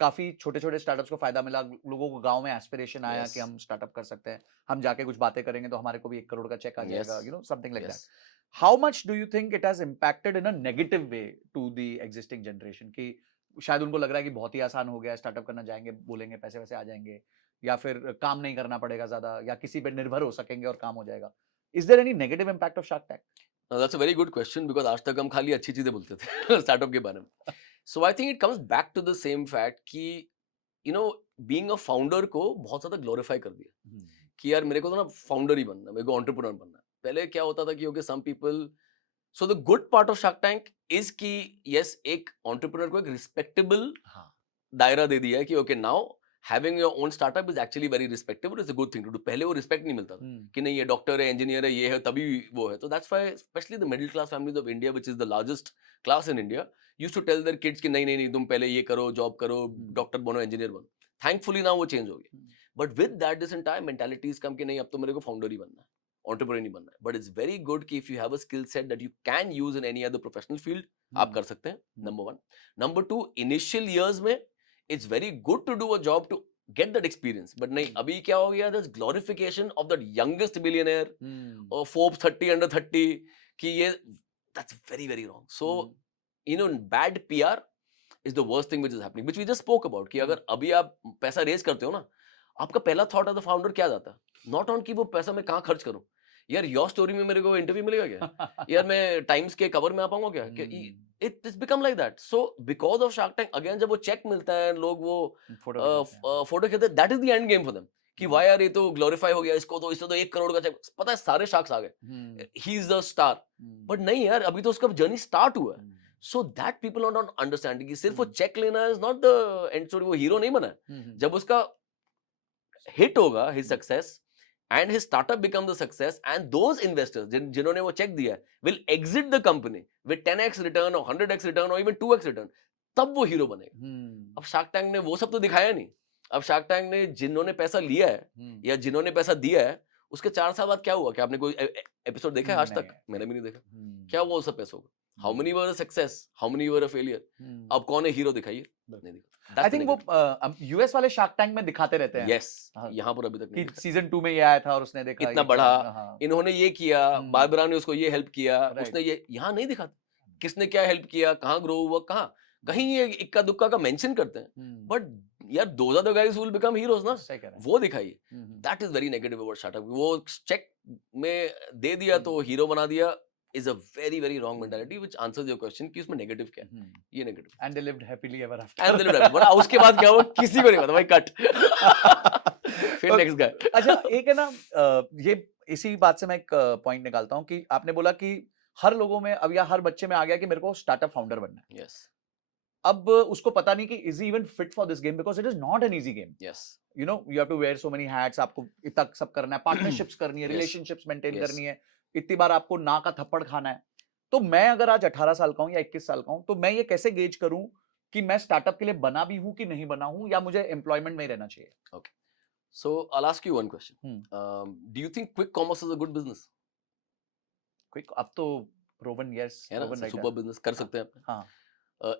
काफी छोटे छोटे स्टार्टअप्स को फायदा मिला. लोगों को गांव में एस्पिरेशन आया Yes. कि हम स्टार्टअप कर सकते हैं, हम जाके कुछ बातें करेंगे तो हमारे को भी 1 करोड़ का चेक आ जाएगा, Yes. You know, something like Yes. That. How much do you think it has impacted in a negative way to the existing generation, कि शायद उनको लग रहा है कि बहुत ही आसान हो गया, स्टार्टअप करना, जाएंगे बोलेंगे पैसे वैसे आ जाएंगे, या फिर काम नहीं करना पड़ेगा ज्यादा, या किसी पे निर्भर हो सकेंगे और काम हो जाएगा. Is there any negative impact of Shark Tank? Now, that's a very good question because आज तक हम खाली अच्छी चीजें बोलते थे स्टार्टअप के बारे में. So I think it comes back to the same fact कि, you know, being a founder को बहुत ज्यादा glorify कर दिया कि यार मेरे को तो ना फाउंडर ही बनना, मेरे को entrepreneur बनना. पहले क्या होता था कि okay, some people, so the good part of Shark Tank is कि yes, एक entrepreneur को एक respectable दायरा दे दिया है कि okay, now having your own startup is actually very respectable. It's a good thing to do. पहले वो respect नहीं मिलता था कि नहीं, ये डॉक्टर है, इंजीनियर है, ये है, तभी वो है. तो that's why especially the middle class families of India, which is the largest class in India, used to tell their kids कि नहीं नहीं नहीं, तुम पहले ये करो, जॉब करो, डॉक्टर बनो, इंजीनियर बनो. Thankfully now वो चेंज हो गया. But with that, this entire mentality is come कि नहीं, अब तो मेरे को फाउंडर ही बनना है, entrepreneur नहीं बनना है. But it's very good कि if you have a skill set that you can use in any other professional field, आप कर सकते हैं. Number one. Number two, initial years में it's very good to do a job to get that experience. But नहीं, अभी क्या हो गया, there's glorification of the youngest billionaire or Forbes 30 under 30 कि ये, that's very very wrong. So you know, bad PR is the worst thing which is happening, which we just spoke about कि अगर अभी आप पैसा रेज करते हो ना, आपका पहला थॉट ऑफ द फाउंडर क्या जाता है, नॉट ऑन कि वो पैसा मैं कहाँ खर्च करूं, यार योर स्टोरी में मेरे को इंटरव्यू मिलेगा क्या, यार मैं टाइम्स के कवर में आ पाऊंगा क्या, it is become like that. So because of Shark tank again जब वो चेक मिलता है, लोग वो फोटो खींचते हैं, that is the end game for them कि वाई यार ये तो ग्लोरीफाई हो गया, इसको तो 1 करोड़ का चेक, पता है सारे शार्क्स आ गए, he is the star. But नहीं यार, अभी तो उसका जर्नी स्टार्ट हुआ है. So that people are not understanding कि सिर्फ वो चेक लेना is not the end story. वो हीरो नहीं बना है. जब उसका हिट होगा, his success and his startup become the success, and those investors जिन्होंने वो चेक दिया है will exit the company with 10x return or 100x return or even 2x return, तब वो हीरो बनेगा. अब शार्क टैंक ने वो सब तो दिखाया नहीं. अब शार्क टैंक ने जिन्होंने पैसा लिया है या जिन्होंने पैसा दिया है, उसके 4 साल बाद क्या हुआ? क्या आपने कोई एपिसोड देखा है आज तक? मैंने भी नहीं देखा. क्या हुआ उस सब पैसों का? How many were a success, how many were a failure? अब कौन है हीरो, दिखाइए. नहीं दिखा. आई थिंक वो यूएस वाले शार्क टैंक में दिखाते रहते हैं. यस, यहाँ पर अभी तक नहीं कि सीजन 2 में ये आया था और उसने देखा इतना बड़ा, इन्होंने ये किया, बारबरा ने उसको ये हेल्प किया, उसने ये, यहाँ नहीं दिखाते किसने क्या हेल्प किया, कहाँ ग्रो हुआ, कहाँ कहीं ये इक्का दुक्का का मेंशन करते हैं. बट यार those are the guys who will become heroes ना, वो दिखाइए. That is very negative about startup. वो चेक में दे दिया तो हीरो बना दिया is a very very wrong mentality which answers your question कि उसमें नेगेटिव क्या है. ये negative. And they lived happily ever after. And they lived happily. बड़ा उसके बाद क्या हुआ किसी को नहीं पता भाई. कट. फिर नेक्स्ट गाय. अच्छा, एक है ना, ये इसी बात से मैं एक पॉइंट निकालता हूँ कि आपने बोला कि हर लोगों में अब या हर बच्चे में आ गया कि मेरे को स्टार्टअप फाउंडर बनना है. Yes. अब उसको पता नहीं कि is he even fit for this game because it is not an easy game. Yes. You know, you have to wear so many hats. आपको इतना सब करना है, पार्टनरशिप्स करनी है, रिलेशनशिप्स मेंटेन करनी है, इतनी बार आपको ना का थप्पड़ खाना है. तो मैं अगर आज 18 साल का हूं या 21 साल का हूं, तो मैं ये कैसे गेज करूं कि मैं स्टार्टअप के लिए बना भी हूं कि नहीं बना हूं, या मुझे एम्प्लॉयमेंट में ही रहना चाहिए? Okay. So I'll ask you one question. Do you think quick commerce is a good business? Quick, अब तो प्रूवन, यस, है ना, प्रूवन सुपर बिजनेस कर सकते हैं. हाँ.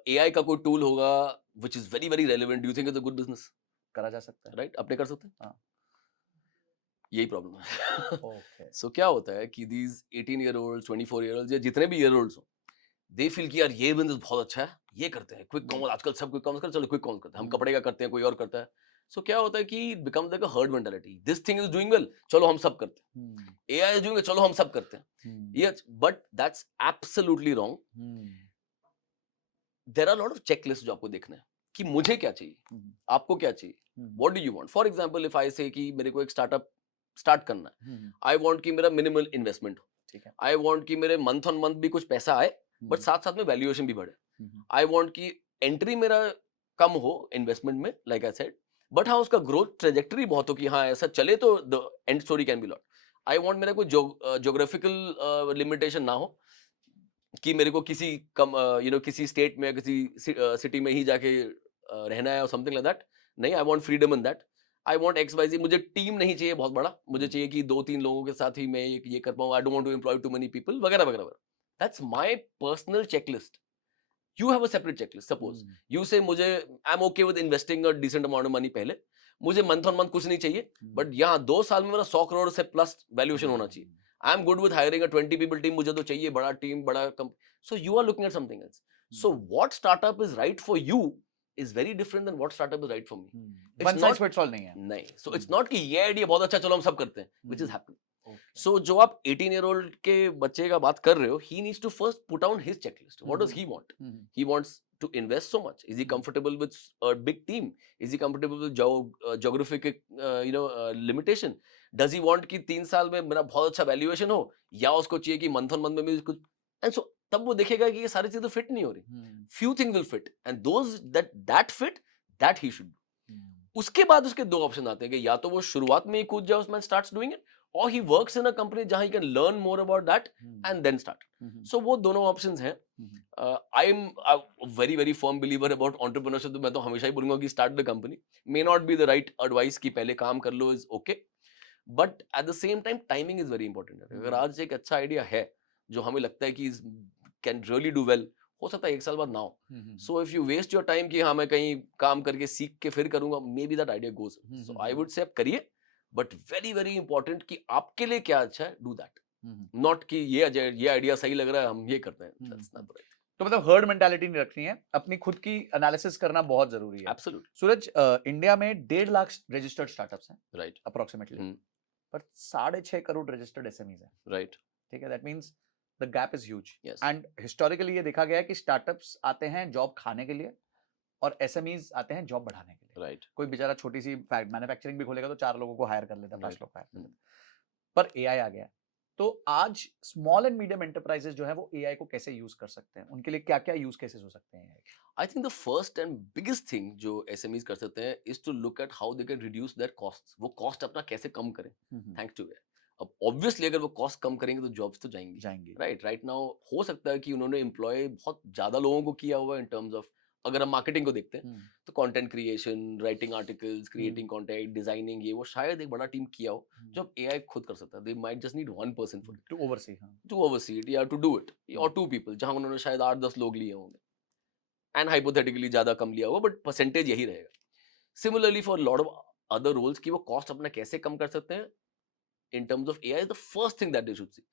AI का कोई टूल होगा which is very very relevant. Do you think it's a good business? करा जा सकता है. Right? अपने कर सकते हैं. हाँ. यही प्रॉब्लम है. Okay. So क्या होता है कि these 18-year-olds, 24-year-olds या जितने भी year-olds हो, they feel कि यार ये बिजनेस बहुत अच्छा है, ये करते हैं. क्विक कॉमर्स, आजकल सब क्विक कॉमर्स करते हैं, चलो क्विक कॉमर्स करते हैं. हम कपड़े का करते हैं, कोई और करता है. So क्या होता है कि it becomes like a herd mentality. This thing is doing well, चलो हम सब करते हैं. AI is doing well, चलो हम सब करते हैं. Yes, but that's absolutely wrong. There are a lot of checklists जो आपको देखना है कि मुझे क्या चाहिए, आपको क्या चाहिए. What do you want? For example, if I say कि मेरे को एक स्टार्टअप स्टार्ट करना है, आई वॉन्ट कि मेरा मिनिमल इन्वेस्टमेंट हो, ठीक है. आई वॉन्ट कि मेरे मंथ ऑन मंथ भी कुछ पैसा आए, बट साथ साथ में वैल्यूएशन भी बढ़े. आई वॉन्ट कि एंट्री मेरा कम हो इन्वेस्टमेंट में, लाइक आई सेड, बट हाँ उसका ग्रोथ ट्रेजेक्टरी बहुत हो कि हाँ ऐसा चले तो the end story can be lot. I want मेरा कोई ज्योग्राफिकल लिमिटेशन ना हो कि मेरे को किसी किसी स्टेट में किसी सिटी में ही जाके रहना है और समथिंग लाइक दैट. नहीं, I want freedom in that. I want XYZ. मुझे टीम नहीं चाहिए बहुत बड़ा, मुझे चाहिए कि 2-3 लोगों के साथ ही मैं ये कर पाऊँ. I don't want to employ too many people वगैरह वगैरह. That's my personal checklist. You have a separate checklist. Suppose you say मुझे I am okay with investing a decent amount of money पहले, मुझे मंथ ऑन मंथ कुछ नहीं चाहिए, but यहाँ 2 साल में मेरा 100 करोड़ से प्लस वैल्यूएशन होना चाहिए. I am good with hiring a 20 people team. मुझे तो चाहिए बड़ा टीम, बड़ा company. So you are looking at something else. So what startup is right for you is very different than what startup is right for me. One size fits all नहीं है. नहीं. So it's not कि ये idea बहुत अच्छा, चलो हम सब करते हैं, which is happening. So जो आप 18-year-old के बच्चे का बात कर रहे हो, he needs to first put down his checklist. What does he want? He wants to invest so much. Is he comfortable with a big team? Is he comfortable with geographic limitation? Does he want कि 3 साल में मेरा बहुत अच्छा valuation हो, या उसको चाहिए कि month on month में भी कुछ. And so तब वो देखेगा कि ये सारी चीजें फिट नहीं हो रही. Few things will fit, and those that fit, that he should do. उसके बाद उसके 2 ऑप्शन आते हैं कि या तो वो शुरुआत में ही कूद जाए उसमें, starts doing it, or he works in a company जहाँ he can learn more about that and then start. So वो दोनों ऑप्शंस हैं. I am a very very firm believer about entrepreneurship. तो मैं तो हमेशा ही बोलूंगा कि start the company. May not be the right advice कि पहले काम कर लो is okay, but at the same time timing is very important. अगर आज एक अच्छा आइडिया है जो हमें लगता है कि कैन रियली डू वेल, हो सकता है 1 साल बाद ना हो. हम्म, So if you waste your time कि हाँ मैं कहीं काम करके सीख के फिर करूंगा, maybe that idea goes. So I would say आप करिए, but very very important कि आपके लिए क्या अच्छा है, do that. Not कि ये आइडिया सही लग रहा है हम ये करते हैं. That's not the right thing. तो मतलब हर्ड मेंटालिटी नहीं रखनी है, अपनी खुद की एनालिसिस करना बहुत जरूरी है. Absolutely. सूरज, इंडिया में 1.5 लाख रजिस्टर्ड स्टार्टअप्स हैं Right. अप्रोक्सीमेटली, पर 6.5 करोड़ रजिस्टर्ड एसएमईज हैं. Right. ठीक है, that means the gap is huge. Yes. And historically ये देखा गया है कि स्टार्टअप्स आते हैं जॉब खाने के लिए और एसएमईज आते हैं जॉब बढ़ाने के लिए. Right. कोई बेचारा छोटी सी मैन्युफैक्चरिंग भी खोलेगा तो 4 लोगों को हायर कर लेता है, 5 Right. लोग को हायर कर लेता है. पर एआई आ गया, तो आज स्मॉल एंड मीडियम एंटरप्राइजेस जो है वो एआई को कैसे यूज कर सकते हैं, उनके लिए क्या क्या यूज केसेस हो सकते हैं? I think the first and biggest thing जो SMEs कर सकते हैं is to look at how they can reduce their costs. वो cost अपना कैसे कम करें thanks to AI. अब obviously अगर वो cost कम करेंगे तो jobs तो जाएंगी. Right now हो सकता है कि उन्होंने employ बहुत ज्यादा लोगों को किया हुआ है in terms of, अगर हम marketing को देखते हैं तो content creation, writing articles, creating content, designing, ये वो शायद एक बड़ा टीम किया हो जो अब AI खुद कर सकता है. They might just need one person for it. To oversee. To oversee it या to do it, or 2 people जहां उन्होंने शायद 8-10 लोग लिए होंगे. And hypothetically ज्यादा कम लिया होगा, but percentage यही रहेगा. Similarly for lot of other roles कि वो cost अपना कैसे कम कर सकते हैं in terms of AI is the first thing that they should see.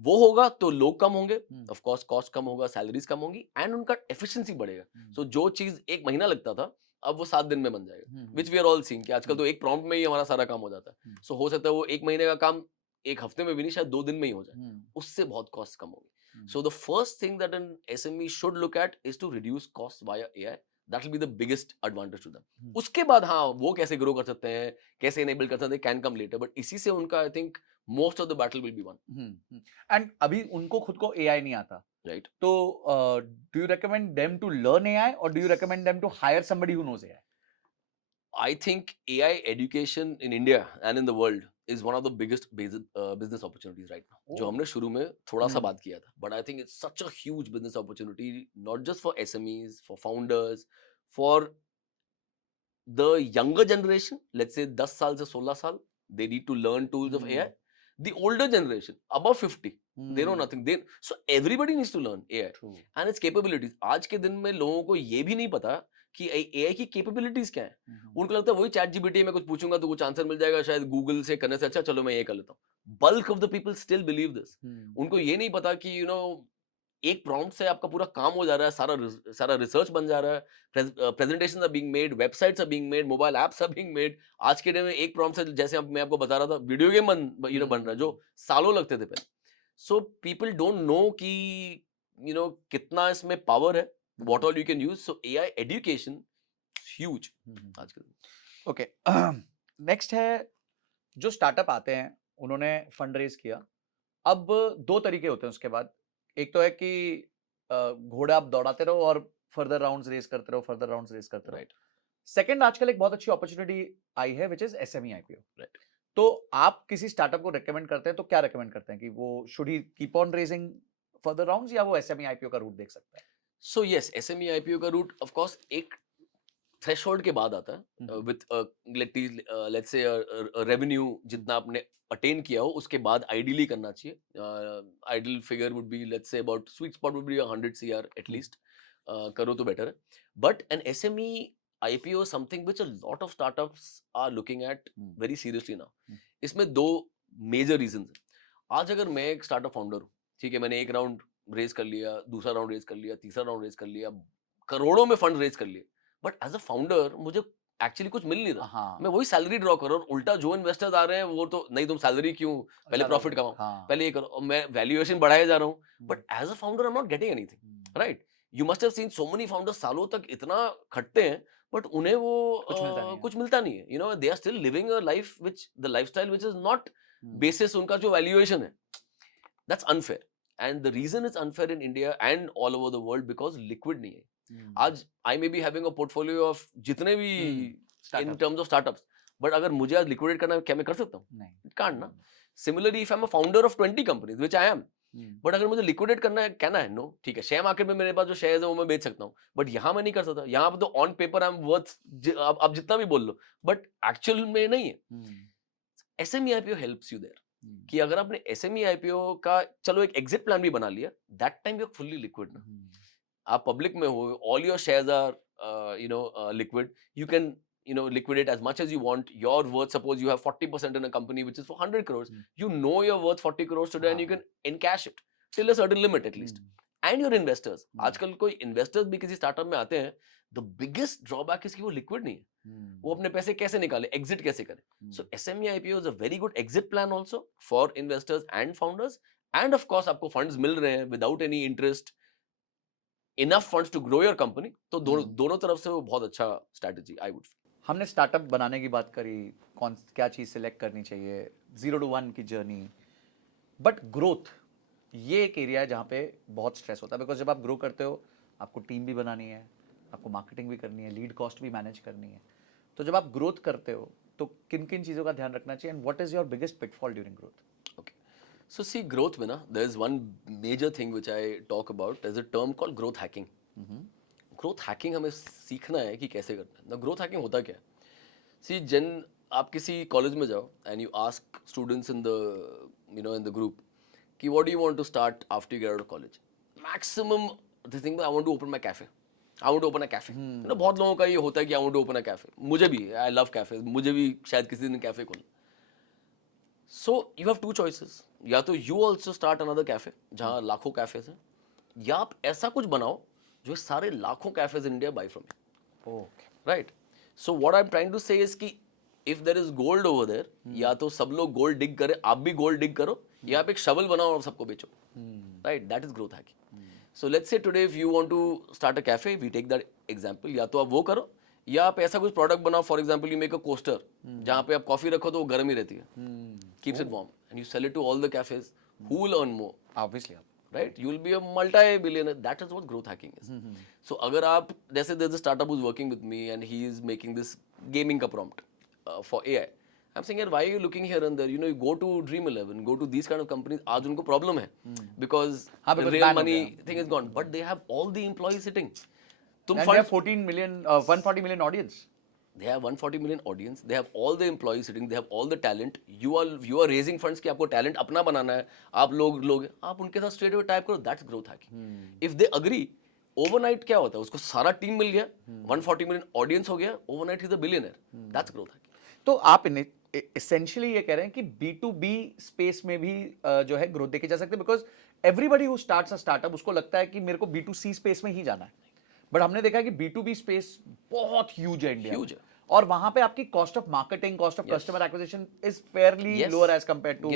वो होगा तो लोग कम होंगे, of course cost कम होगा, salaries कम होंगी, and उनका efficiency बढ़ेगा. So जो चीज 1 महीना लगता था अब वो 7 दिन में बन जाएगा, which we are all seeing कि आजकल तो एक prompt में ही हमारा सारा काम हो जाता है. So हो सकता है वो 1 महीने का काम 1 हफ्ते में भी नहीं, शायद 2 दिन में ही हो जाए. उससे बहुत cost कम होगी. So the first thing that an SME should look at is to reduce costs via AI. That will be the biggest advantage to them. उसके बाद हाँ वो कैसे grow कर सकते हैं, कैसे enable कर सकते हैं, can come later. But इसी से उनका I think most of the battle will be won. And अभी उनको खुद को एआई नहीं आता, Right. तो do you recommend them to learn AI or do you recommend them to hire somebody who knows AI? I think AI education in India and in the world is one of the biggest business opportunities right now. जो हमने शुरू में थोड़ा सा बात किया था, but I think it's such a huge business opportunity, not just for SMEs, for founders, for the younger generation. Let's say 10 साल से 16 साल, they need to learn tools of AI. The older generation, above 50, they know nothing. So everybody needs to learn AI and its capabilities. आज के दिन में लोगों को ये भी नहीं पता कि AI की capabilities क्या है. उनको लगता है वही चैट जीपीटी में कुछ पूछूंगा तो कुछ आंसर मिल जाएगा, शायद गूगल से करने से अच्छा चलो मैं ये कर लेता हूँ. Bulk of the people still believe this. उनको ये नहीं पता कि एक प्रॉम्प्ट से आपका पूरा काम हो जा रहा है, सारा रिसर्च बन जा रहा है, presentations are being made, websites are being made, mobile apps are being made. आज के डे में एक प्रॉम्प्ट से, जैसे मैं आपको बता रहा था, वीडियो गेम बन रहा है जो सालों लगते थे पहले. सो पीपल डोंट नो कि कितना इसमें पावर है, what all you can use. So AI education huge आज के दिन. ओके, नेक्स्ट है जो स्टार्टअप आते हैं, उन्होंने फंड रेज किया. अब 2 तरीके होते हैं उसके बाद. एक तो है कि घोड़ा आप दौड़ाते रहो और फर्दर राउंड्स रेज करते रहो, राइट. सेकंड, आजकल एक बहुत अच्छी अपॉर्चुनिटी आई है which is SME IPO. Right. तो आप किसी स्टार्टअप को रेकमेंड करते हैं तो क्या रेकमेंड करते हैं कि वो should he keep on raising further rounds या वो एसएमई आईपीओ का रूट देख सकता है? सो यस, एसएमई आईपीओ का रूट ऑफ कोर्स एक थ्रेशोल्ड के बाद आता है, विद लेट्स से रेवेन्यू जितना आपने अटेन किया हो उसके बाद आइडियली करना चाहिए. Ideal figure would be, let's say about, sweet spot would be 100 CR at least. करो तो बेटर है. But N SME IPO is something which a lot of startups are looking at very seriously now. इसमें 2 major reasons हैं. आज अगर मैं एक startup founder हूँ, ठीक है, मैंने एक राउंड रेज कर लिया, दूसरा राउंड रेज कर लिया, तीसरा राउंड रेज कर लिया, करोड़ों में फंड रेज कर लिए, बट एज अ फाउंडर मुझे एक्चुअली कुछ मिल नहीं रहा. मैं वही सैलरी ड्रॉ कर रहा हूँ. उल्टा जो इन्वेस्टर्स आ रहे हैं वो तो नहीं, तुम सैलरी क्यों, पहले प्रॉफिट कमाओ, पहले ये करो. मैं वैल्यूएशन बढ़ाया जा रहा हूँ, but as a founder I am not getting anything. Right. You must have seen so many founders सालों तक इतना खटते हैं बट उन्हें वो कुछ मिलता नहीं है. They are still living a life which the lifestyle which is not basis उनका जो वैल्यूएशन है. That's unfair, and the reason is unfair in India and all over the world because liquid नहीं है. आज I may be having a portfolio of जितने भी in terms of startups, but अगर मुझे आज लिक्विडेट करना है, क्या मैं कर सकता हूँ? नहीं, कांट ना. Similarly if I am a founder of 20 companies which I am, but अगर मुझे लिक्विडेट करना है, कहना है, नो ठीक है, शेयर मार्केट में मेरे पास जो शेयर्स है वो मैं बेच सकता हूँ, बट यहाँ मैं नहीं कर सकता. यहाँ पे तो on paper I am worth, आप जितना भी बोल लो, बट एक्चुअल में नहीं है. SME IPO helps you there कि अगर आपने एसएमई आईपीओ का चलो एक एग्जिट प्लान भी बना लिया, that time you are fully liquid ना. आप पब्लिक में हो, all your shares are liquid, you can liquidate as much as you want. Your worth, suppose you have 40% in a company which is for 100 crores, you know you're worth 40 crores today and you can encash it till a certain limit at least. And your investors, आजकल कोई investors भी किसी startup में आते हैं, the biggest drawback is कि वो liquid नहीं है, वो अपने पैसे कैसे निकाले, exit कैसे करें. So SME IPO is a very good exit plan also for investors and founders, and of course आपको funds मिल रहे हैं without any interest, enough funds to grow your company. तो दोनों तरफ से वो बहुत अच्छा strategy I would. हमने स्टार्टअप बनाने की बात करी, कौन क्या चीज़ सिलेक्ट करनी चाहिए, 0 to 1 की जर्नी, बट ग्रोथ ये एक एरिया है जहाँ पे बहुत स्ट्रेस होता है, बिकॉज जब आप ग्रो करते हो आपको टीम भी बनानी है, आपको मार्केटिंग भी करनी है, लीड कॉस्ट भी मैनेज करनी है. तो जब आप ग्रोथ करते हो तो किन किन चीज़ों का ध्यान रखना चाहिए, and what is your biggest pitfall during growth? Okay. So see, growth में ना, there is one major thing which I talk about. There's a term called growth hacking. Growth hacking हमें सीखना है कि कैसे करना है. ना ग्रोथ हैकिंग होता क्या है? सी आप किसी कॉलेज में जाओ and you ask students in the group कि what do you want to start after you get out of college. Maximum the thing I want to open my cafe, I want to open a cafe. बहुत लोगों का ये होता है कि I want to open a cafe. मुझे भी, I love cafe, मुझे भी शायद किसी दिन कैफे खोलना. So you have two choices. या तो you also start another cafe जहाँ लाखों कैफेज हैं, या आप ऐसा कुछ बनाओ जो सारे लाखों cafes in India buy from you. Right. So what I am trying to say is कि if there is gold over there, या तो सब लोग गोल्ड डिग करें, आप भी गोल्ड डिग करो, या आप एक शवल बनाओ और सबको बेचो. Right, that is growth hacking. So let's say today if you want to start a cafe, we take that example. या तो आप वो करो, या आप ऐसा कुछ प्रोडक्ट बनाओ. For example you make a coaster जहाँ पे आप कॉफी रखो तो वो गर्म ही रहती है, keeps it warm, and you sell it to all the cafes. Who will earn more? Obviously. Right, you will be a multi-billionaire. That is what growth hacking is. So अगर आप, जैसे there's a startup who's working with me and he is making this gaming का prompt for AI. I'm saying, why are you looking here and there? You know, you go to Dream11, go to these kind of companies. आज उनको problem है because the real money thing is gone, but they have all the employees sitting. तुम And they have 140 million audience. They have 140 million audience. They have all the employees sitting. They have all the talent. You are raising funds कि आपको talent अपना बनाना है. आप लोग आप उनके साथ straight away type करो. That's growth hacking. If they agree, overnight क्या होता है? उसको सारा team मिल गया, 140 million audience हो गया. Overnight he's a billionaire. That's growth hacking. तो आप essentially ये कह रहे हैं कि B2B space में भी जो है ग्रोथ देखी जा सकती है, because everybody who starts a startup उसको लगता है कि मेरे को B2C स्पेस में ही जाना है, बट हमने देखा है कि B2B स्पेस बहुत ह्यूज है इंडिया में, और वहां पे आपकी cost of marketing, cost of customer acquisition is fairly lower as compared to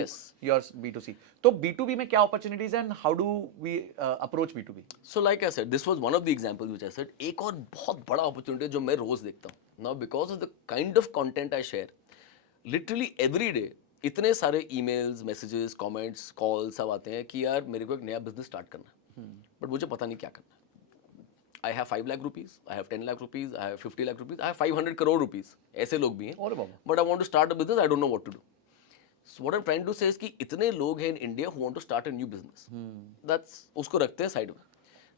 your B2C. तो B2B में क्या अपॉर्चुनिटीज हैं, how do we approach B2B? So like I said, this was one of the examples which I said. एक और बहुत बड़ा opportunity जो मैं रोज देखता हूं now, because of the kind of content I share, literally every day इतने सारे ईमेल्स, मैसेजेस, कमेंट्स, कॉल्स सब आते हैं कि यार मेरे को एक नया बिजनेस स्टार्ट करना है, बट मुझे पता नहीं क्या करना है. I have 5 lakh rupees, I have 10 lakh rupees, I have 50 lakh rupees, I have 500 crore rupees. ऐसे लोग भी हैं. But I want to start a business, I don't know what to do. So what I'm trying to say is कि इतने लोग हैं in India who want to start a new business. That's उसको रखते हैं side में.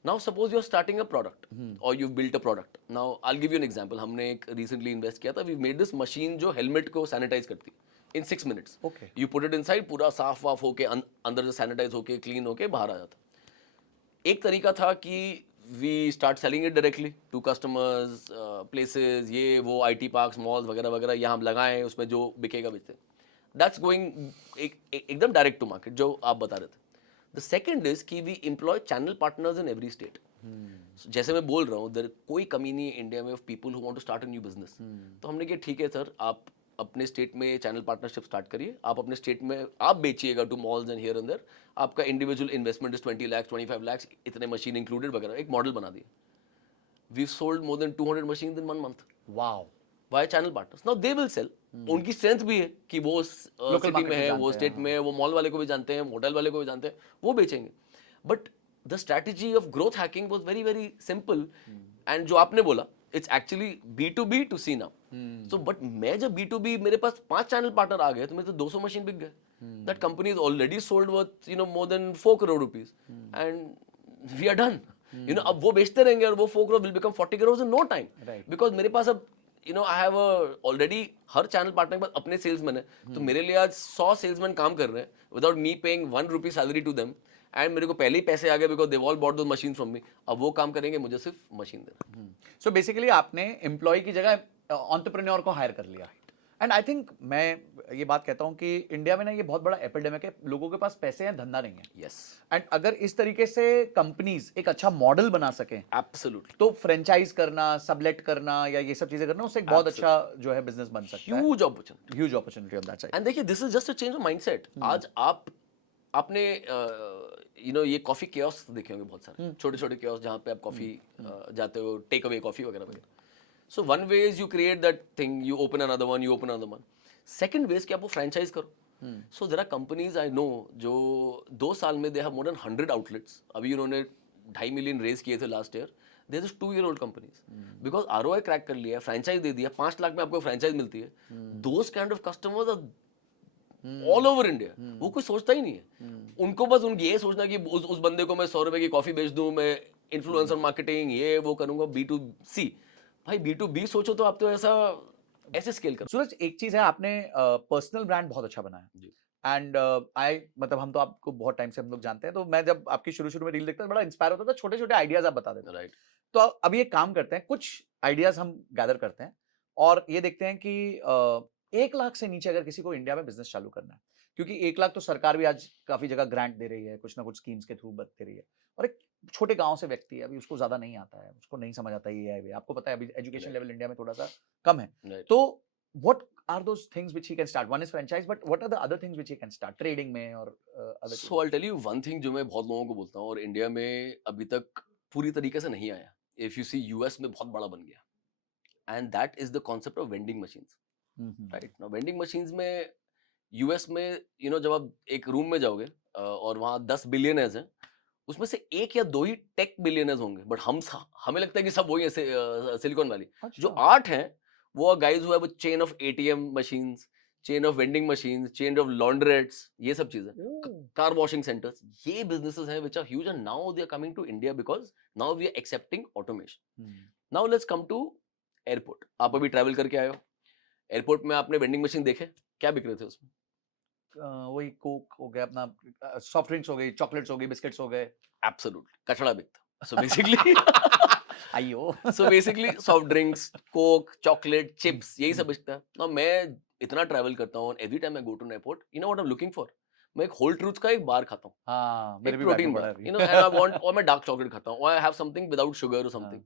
Now suppose you're starting a product or you've built a product. Now I'll give you an example. हमने एक recently invest किया था. We've made this machine जो helmet को sanitize करती है in 6 minutes. Okay. You put it inside, पूरा साफ वाफ होके अंदर से sanitize होके clean होके बाहर आ जाता. एक तरीका था कि we start selling it directly to customers, places, ये वो IT parks, malls वगैरह वगैरह, यहाँ हम लगाएं, उसमें जो बिकेगा बेचते हैं. That's going एकदम direct to market जो आप बता रहे थे. The second is कि we employ channel partners in every state. जैसे मैं बोल रहा हूँ, कोई कमी नहीं है इंडिया में of people who want to start a new business. तो हमने कहा ठीक है सर, आप अपने स्टेट में चैनल पार्टनरशिप स्टार्ट करिए, आप अपने स्टेट में आप बेचिएगा to malls and here and there. आपका individual investment is 20 lakh, 25 lakh, इतने मशीन इंक्लूडेड वगैरह. एक मॉडल बना दिया. We sold more than 200 machine in 1 month. Wow. Via channel partners. Now they will sell. उनकी स्ट्रेंथ भी है कि वो सिटी में है, वो स्टेट में है, वो मॉल वाले को भी जानते हैं, होटल वाले को भी जानते हैं, वो बेचेंगे. But the strategy of growth hacking was very very simple. And जो आपने बोला, it's actually B2B to C now. So but मैं जब B2B, मेरे पास 5 चैनल पार्टनर आ गए तो मेरे तो 200 मशीन बिक गए. That company is already sold worth more than 4 crore rupees and we are done. अब वो बेचते रहेंगे और वो 4 crore will become 40 crores in no time. Right. Because मेरे पास अब I have already her channel partner के पास अपने सेल्समैन है, तो मेरे लिए आज 100 सेल्समैन काम कर रहे हैं without me paying 1 rupee salary to them. And मेरे को पहले ही पैसे आ गए बिकॉज दे ऑल बॉट दो मशीन फ्रॉम मी. अब वो काम करेंगे, मुझे सिर्फ मशीन देना. सो बेसिकली आपने एम्प्लॉय की जगह एंटरप्रेन्योर को हायर कर लिया. एंड आई थिंक मैं ये बात कहता हूँ कि इंडिया में ना ये बहुत बड़ा एपिडेमिक है, लोगों के पास पैसे हैं, धंधा नहीं है. यस, एंड अगर इस तरीके से कंपनीज एक अच्छा मॉडल बना सकें एब्सोल्युटली. तो फ्रेंचाइज करना, सबलेट करना या ये सब चीजें करना, उससे एक बहुत अच्छा जो है बिजनेस बन सकता है. Huge opportunity. Huge opportunity on that side. And देखिए, this is just a change of mindset. आज आपने ये कॉफी कियोस्क देखे होंगे बहुत सारे, छोटे छोटे कियोस्क जहाँ पे आप कॉफी जाते हो, टेक अवे कॉफी वगैरह वगैरह. So one way is you create that thing, you open another one, you open another one. Second way is कि आप वो फ्रेंचाइज करो. So there are companies I know जो 2 साल में they have more than 100 outlets. अभी उन्होंने 2.5 million raise किए थे last year. They are just 2-year-old companies because ROI crack कर लिया, फ्रेंचाइज दे दिया, 5 लाख में आपको फ्रेंचाइज मिलती है. Those kind of customers are all over India. वो कोई सोचता ही नहीं है. उनको बस उनकी ये सोचना कि उस बंदे को मैं 100 रुपए की कॉफी बेच दूं, मैं इन्फ्लुएंसर मार्केटिंग ये वो करूंगा. B2C भाई, B2B सोचो तो आप तो ऐसे स्केल करो. सूरज, एक चीज है, आपने पर्सनल ब्रांड बहुत अच्छा बनाया. जी. एंड मतलब हम तो आपको बहुत टाइम से हम लोग जानते हैं, तो मैं जब आपकी शुरू में रील देखता था बड़ा इंस्पायर होता था. छोटे छोटे आइडियाज आप बता देते थे. राइट. तो अभी एक काम करते हैं, कुछ आइडियाज हम गैदर करते हैं और ये देखते हैं कि 1 लाख से नीचे अगर किसी को इंडिया में बिजनेस चालू करना है, क्योंकि 1 लाख तो सरकार भी आज काफी जगह ग्रांट दे रही है, कुछ ना कुछ स्कीम्स के थ्रू दे रही है. और एक छोटे गांव से व्यक्ति है, अभी उसको ज्यादा नहीं आता है, उसको नहीं समझ आता ये है. आपको पता है अभी एजुकेशन लेवल इंडिया में थोड़ा सा कम है. Right. तो what are those things which he can start? One is franchise, but what are the other things which he can start? Trading में और other So I'll tell you one thing जो मैं बहुत लोगों को बोलता हूँ और इंडिया में अभी तक पूरी तरीके से नहीं आया. If you see US में बहुत बड़ा बन गया. And that is the concept of vending machines. Right. Now vending machines में US में जब आप एक रूम में जाओगे और वहाँ 10 बिलियनर्स हैं, उसमें से 1 या 2 ही टेक बिलियनर्स होंगे. बट हमें लगता है कि सब वही है सिलिकॉन वैली. जो 8 हैं वो गाइज हुआ chain of ATM machines, chain of vending machines, chain of laundrettes, ये सब चीजें, कार वॉशिंग सेंटर्स, ये बिजनेसेस हैं which are huge. And now they are coming to India because now we are accepting automation. Now let's come to airport. आप अभी travel करके आए हो, एयरपोर्ट में आपने वेंडिंग मशीन देखे, क्या बिक रहे थे उसमें? वही कोक हो गया, अपना सॉफ्ट ड्रिंक्स हो गई, चॉकलेट्स हो गई, बिस्किट्स हो गए. एब्सोल्युटली कचड़ा बिकता. सो बेसिकली आइयो. So basically soft drinks, Coke, chocolate, chips, यही सब बिकता है. ना मैं इतना ट्रैवल करता हूँ, every time I go to airport, you know what I am looking for? मैं एक होल ट्रूथ का एक बार खाता हूँ. हाँ, मेरे भी protein bar, you know, and I want, और मैं डार्क चॉकलेट खाता हूँ, और I have something without sugar और समथिंग.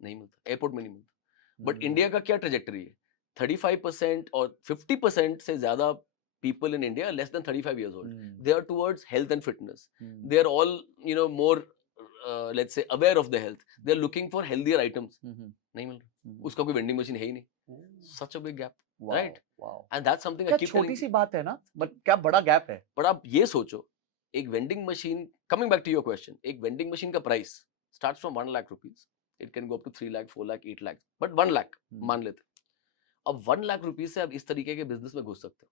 नहीं मिलता एयरपोर्ट में, नहीं मिलता. बट इंडिया का क्या ट्रेजेक्टरी है? 35% और 50% से ज्यादा people in India less than 35 years old. They are towards health and fitness. They are all, more, let's say, aware of their health. They are looking for healthier items. नहीं मिल रहा. उसका कोई vending machine है ही नहीं. Such a big gap, right? Wow. And that's something I keep telling. छोटी सी बात है ना, but क्या बड़ा gap है. पर आप ये सोचो, एक vending machine, coming back to your question, एक vending machine का price starts from 1 lakh rupees. It can go up to 3 lakh, 4 lakh, 8 lakh. But 1 lakh मान लेते. अब 1 लाख रुपीस से आप इस तरीके के बिजनेस में घुस सकते हो.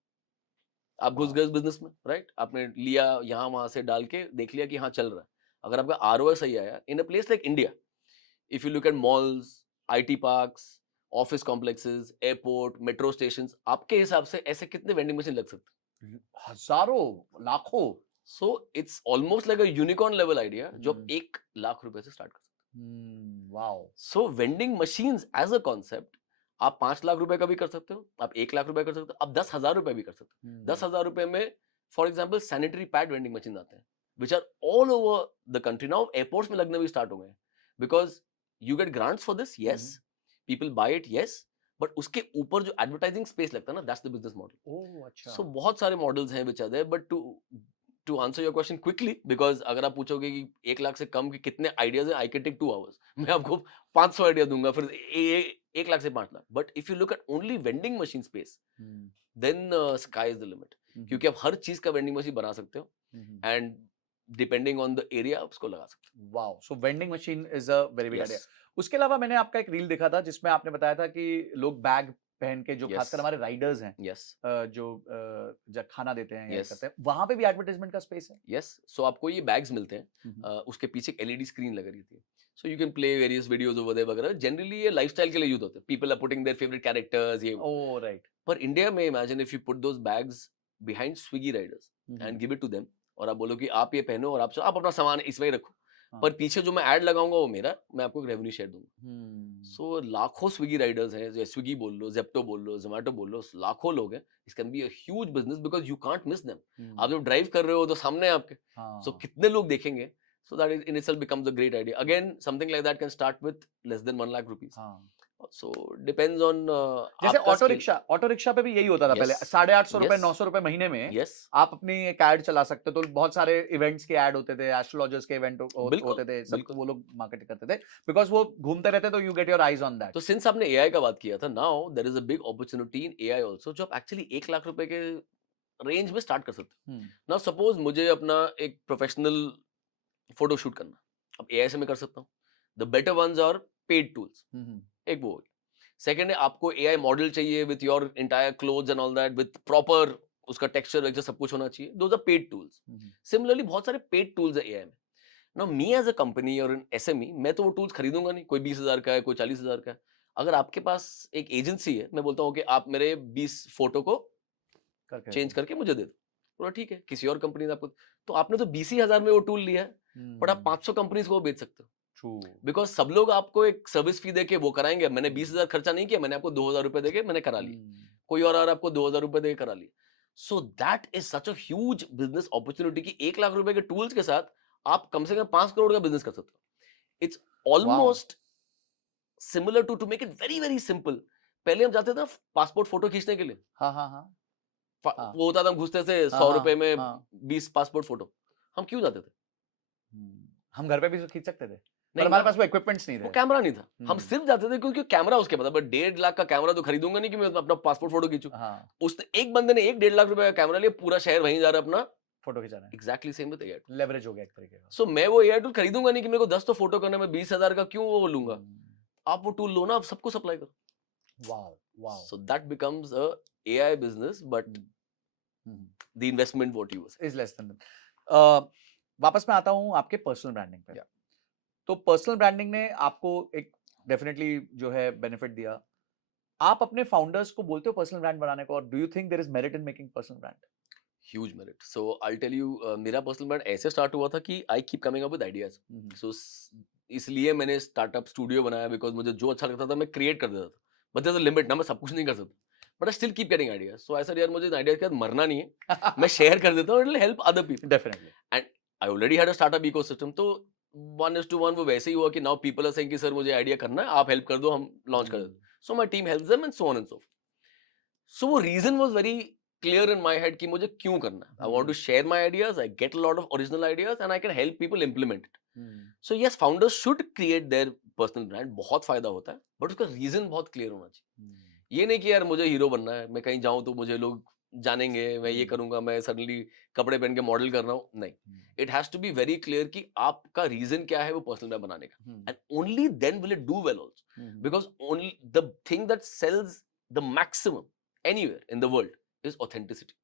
आप घुस गए बिजनेस में, राइट? आपने लिया, यहाँ वहां से डाल के देख लिया कि हाँ चल रहा है. अगर आपका ROI सही आया, in a place like India, if you look at malls, IT parks, office complexes, airport, metro stations, आपके हिसाब से ऐसे कितने वेंडिंग मशीन लग सकते हैं? हजारों, लाखों. So it's almost like a unicorn level idea जो आप 1 लाख रुपए से स्टार्ट कर सकते हैं. Wow. So vending machines as a concept, आप 5 लाख रुपए का भी कर सकते हो, आप 1 लाख रुपए कर सकते हो, आप 10,000 रुपए भी कर सकते हो. 10,000 रुपए में for example sanitary pad vending machine आते हैं which are all over the country. Now airports में लगने भी स्टार्ट हो गए because you get grants for this, yes, people buy it, yes, but उसके ऊपर जो एडवर्टाइजिंग स्पेस लगता है ना, दैट्स द बिजनेस मॉडल. अच्छा. सो बहुत सारे मॉडल्स हैं which are there. But to answer your question quickly, because अगर आप पूछोगे कि 1 लाख से कम के कितने आइडियाज हैं, आई कैन टेक 2 hours. मैं आपको 500 आइडिया दूंगा, फिर 1 लाख से 5 lakh. But if you look at only vending machine space, then sky is the limit. क्योंकि आप हर चीज का वेंडिंग मशीन बना सकते हो and depending on the area आप उसको लगा सकते हो. Wow. So vending machine is a very big idea. उसके अलावा मैंने आपका एक रील देखा था जिसमें आपने बताया था कि लोग बैग पहन के, जो खासकर हमारे राइडर्स हैं, यस, जो जब खाना देते हैं या Yes. करते हैं, वहां पे भी एडवर्टाइजमेंट का स्पेस है. यस. सो आपको ये बैग्स मिलते हैं, उसके पीछे एक LED स्क्रीन लगी रहती है. So you can play various videos over there वगैरह. जनरली ये लाइफस्टाइल के लिए यूज होते हैं. People are putting their favourite characters, ये. Oh, right. पर इंडिया में imagine if you put those bags behind Swiggy riders and give it to them, और आप बोलो कि आप ये पहनो और आप अपना सामान इसमें ही रखो, हाँ। पर पीछे जो मैं ऐड लगाऊंगा वो मेरा, मैं आपको एक रेवेन्यू शेयर दूंगा। हम्म, सो लाखों स्विगी राइडर्स हैं, जैसे स्विगी बोल लो, जेप्टो बोल लो, जोमेटो बोल लो, लाखों लोग हैं। इस can be a huge business because you can't miss them. Hmm, आप जब ड्राइव कर रहे हो तो सामने है आपके, सो हाँ, कितने लोग देखेंगे? So that in itself becomes a great idea. Again something like that can start with less than 1 lakh rupees. हाँ। सो डिपेंड्स ऑन जैसे आपका स्किल। ऑटो रिक्शा पे भी यही होता था पहले, यस 850 रुपए यस 900 रुपए महीने में यस, आप अपनी एक ऐड चला सकते हो। तो बहुत सारे इवेंट्स के ऐड होते थे, एस्ट्रोलॉजर्स के इवेंट बिल्कुल होते थे, सब बिल्कुल। वो लोग मार्केट करते थे बिकॉज वो घूमते रहते, तो you get your eyes on that. तो सिंस आपने एआई का बात किया था, now there is a big opportunity in AI also, जो आप एक्चुअली 1 लाख रुपए के रेंज में स्टार्ट कर सकते हो। नाउ सपोज मुझे अपना एक प्रोफेशनल फोटो शूट करना, अब एआई से मैं कर सकता हूँ। The better ones are paid tools, एक वो। सेकंड है, आपको एआई मॉडल चाहिए with your entire clothes and all that, with proper उसका टेक्सचर वेक्चर सब कुछ होना चाहिए। Those are paid tools. Similarly बहुत सारे पेड टूल्स है एआई में। Now me as a company और एन एसएमई, मैं तो वो टूल्स खरीदूंगा नहीं। कोई 20,000 का है, कोई 40,000 का है। अगर आपके पास एक एजेंसी है, मैं बोलता हूँ कि आप मेरे 20 फोटो को चेंज करके मुझे दे दो, बोला ठीक है, किसी और कंपनी ने आपको, तो आपने तो 20,000 में वो टूल लिया है, बट आप 500 कंपनीज को बेच सकते हो। बिकॉज सब लोग आपको एक सर्विस फी देके वो कराएंगे। मैंने 20,000 खर्चा नहीं किया, मैंने आपको 2,000 रुपए देके मैंने करा लिया। कोई और आपको 2,000 रुपए देके करा लिया। So that is such a huge business opportunity कि 1 लाख रुपए के टूल्स के साथ आप कम से कम 5 करोड़ का बिजनेस कर सकते हो। It's almost similar to make it very very simple. पहले हम जाते थे ना पासपोर्ट फोटो खींचने के लिए, हाँ हाँ हाँ हाँ। वो होता था, हम घुसते थे हाँ, 100 हाँ, रुपए में हाँ। 20 पासपोर्ट फोटो। हम क्यों जाते थे? हम घर पे भी तो खींच सकते थे, पर नहीं हमारे ना, पास वो इक्विपमेंट्स नहीं वो थे। कैमरा नहीं था। हम हम्म, सिर्फ जाते थे क्योंकि कैमरा उसके पास था। बट 1.5 लाख का कैमरा तो खरीदूंगा नहीं कि मैं अपना पासपोर्ट फोटो खींचूं। हाँ, उसने, एक बंदे ने 1.5 लाख रुपए का कैमरा लिया, पूरा शहर वहीं जा रहा है अपना। फोटो खिंचाना है, exactly same with AI. Leverage हो गया एक तरीके का। सो मैं वो एआई टूल खरीदूंगा नहीं कि मेरे को 10 तो फोटो करने में 20,000 का क्यों वो लूंगा। हम्म, आप वो टूल लो ना, आप सबको सप्लाई करो। Wow wow. So that becomes a AI business, but the investment what you was. Is less than. वापस मैं आता हूँ आपके पर्सनल ब्रांडिंग पे। तो पर्सनल ब्रांडिंग ने आपको एक डेफिनेटली जो है बेनिफिट दिया। आप अपने फाउंडर्स को बोलते हो पर्सनल ब्रांड बनाने को, और do you think there is merit in making personal brand? Huge merit. So I tell you, मेरा पर्सनल ब्रांड ऐसे स्टार्ट हुआ था कि I keep coming up with ideas. So इसलिए मैंने स्टार्टअप स्टूडियो बनाया, बिकॉज मुझे जो अच्छा लगता था मैं क्रिएट कर देता था। But there is a limit ना, मैं सब कुछ नहीं कर सकता। But I still keep getting ideas. So ऐसा यार, मुझे आइडियाज के साथ मरना नहीं है, मैं शेयर कर देता हूँ, it will help other people. Definitely. And I already had a startup ecosystem, तो 1:1 वो वैसे ही हुआ कि नाउ पीपल आर सेइंग कि सर मुझे आइडिया करना है, आप हेल्प कर दो, हम लॉन्च कर देते। So my team helps them and so on and so. So वो reason was very clear in my head कि मुझे क्यों करना है। I want to share my ideas, I get a lot of original ideas and I can help people implement it. So yes, founders should create their personal brand, बहुत फायदा होता है, but उसका रीजन बहुत क्लियर होना चाहिए। ये नहीं कि यार मुझे हीरो बनना है, मैं कहीं जाऊं तो मुझे लोग जानेंगे, मैं ये करूंगा, मैं सडनली कपड़े पहन के मॉडल कर रहा हूं, नहीं। It has to be very clear कि आपका रीजन क्या है वो पर्सनल ब्रांड बनाने का, and only then will it do well also. Because only the thing that sells the maximum anywhere in the world is authenticity.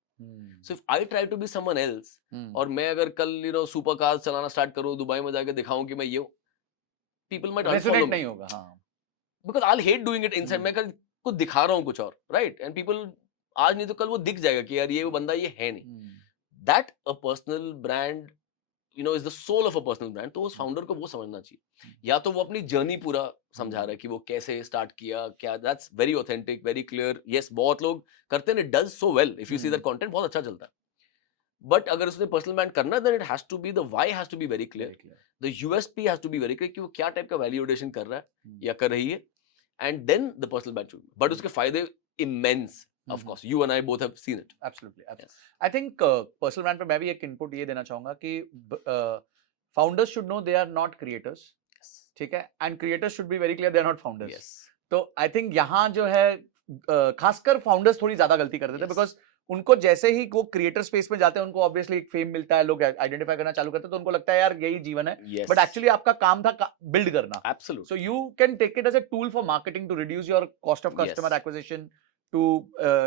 So if I try to be someone else, और मैं अगर कल super cars चलाना start करूं, Dubai में जाके दिखाऊं कि मैं ये हूं, people might unfollow resonate me नहीं होगा। हाँ, because I'll hate doing it inside. मैं कल कुछ दिखा रहा हूं कुछ और, right? And people, आज नहीं तो कल वो दिख जाएगा कि यार ये वो बंदा ये है नहीं। That a personal brand is the soul of a personal brand. तो उस फाउंडर को वो समझना चाहिए। या तो वो अपनी जर्नी पूरा समझा रहा है कि वो कैसे स्टार्ट किया, क्या, that's very authentic, very clear. Yes, बहुत लोग करते हैं, it does so well, if you see that content बहुत अच्छा चलता है। बट अगर उसने पर्सनल ब्रांड करना है, then it has to be, the why has to be very clear, the USP has to be very clear कि वो क्या टाइप का वैल्यू एडिशन कर रहा है या कर रही है, and then the personal brand should. But उसके फायदे immense, of course you and I both have seen it. Absolutely. I think personal brand पे मैं भी एक इनपुट ये देना चाहूंगा कि founders should know they are not creators, ठीक है, and creators should be very clear they are not founders. Yes, तो आई थिंक यहाँ जो है खासकर फाउंडर्स थोड़ी ज्यादा गलती कर देते हैं, बिकॉज उनको जैसे ही वो क्रिएटर स्पेस में जाते हैं, उनको ऑब्वियसली एक फेम मिलता है, लोग आइडेंटिफाई करना चालू करते हैं, तो उनको लगता है यार यही जीवन है। yes, बट एक्चुअली आपका काम था बिल्ड करना। absolutely. So you can take it as a tool for marketing to reduce your cost of customer Yes. acquisition, to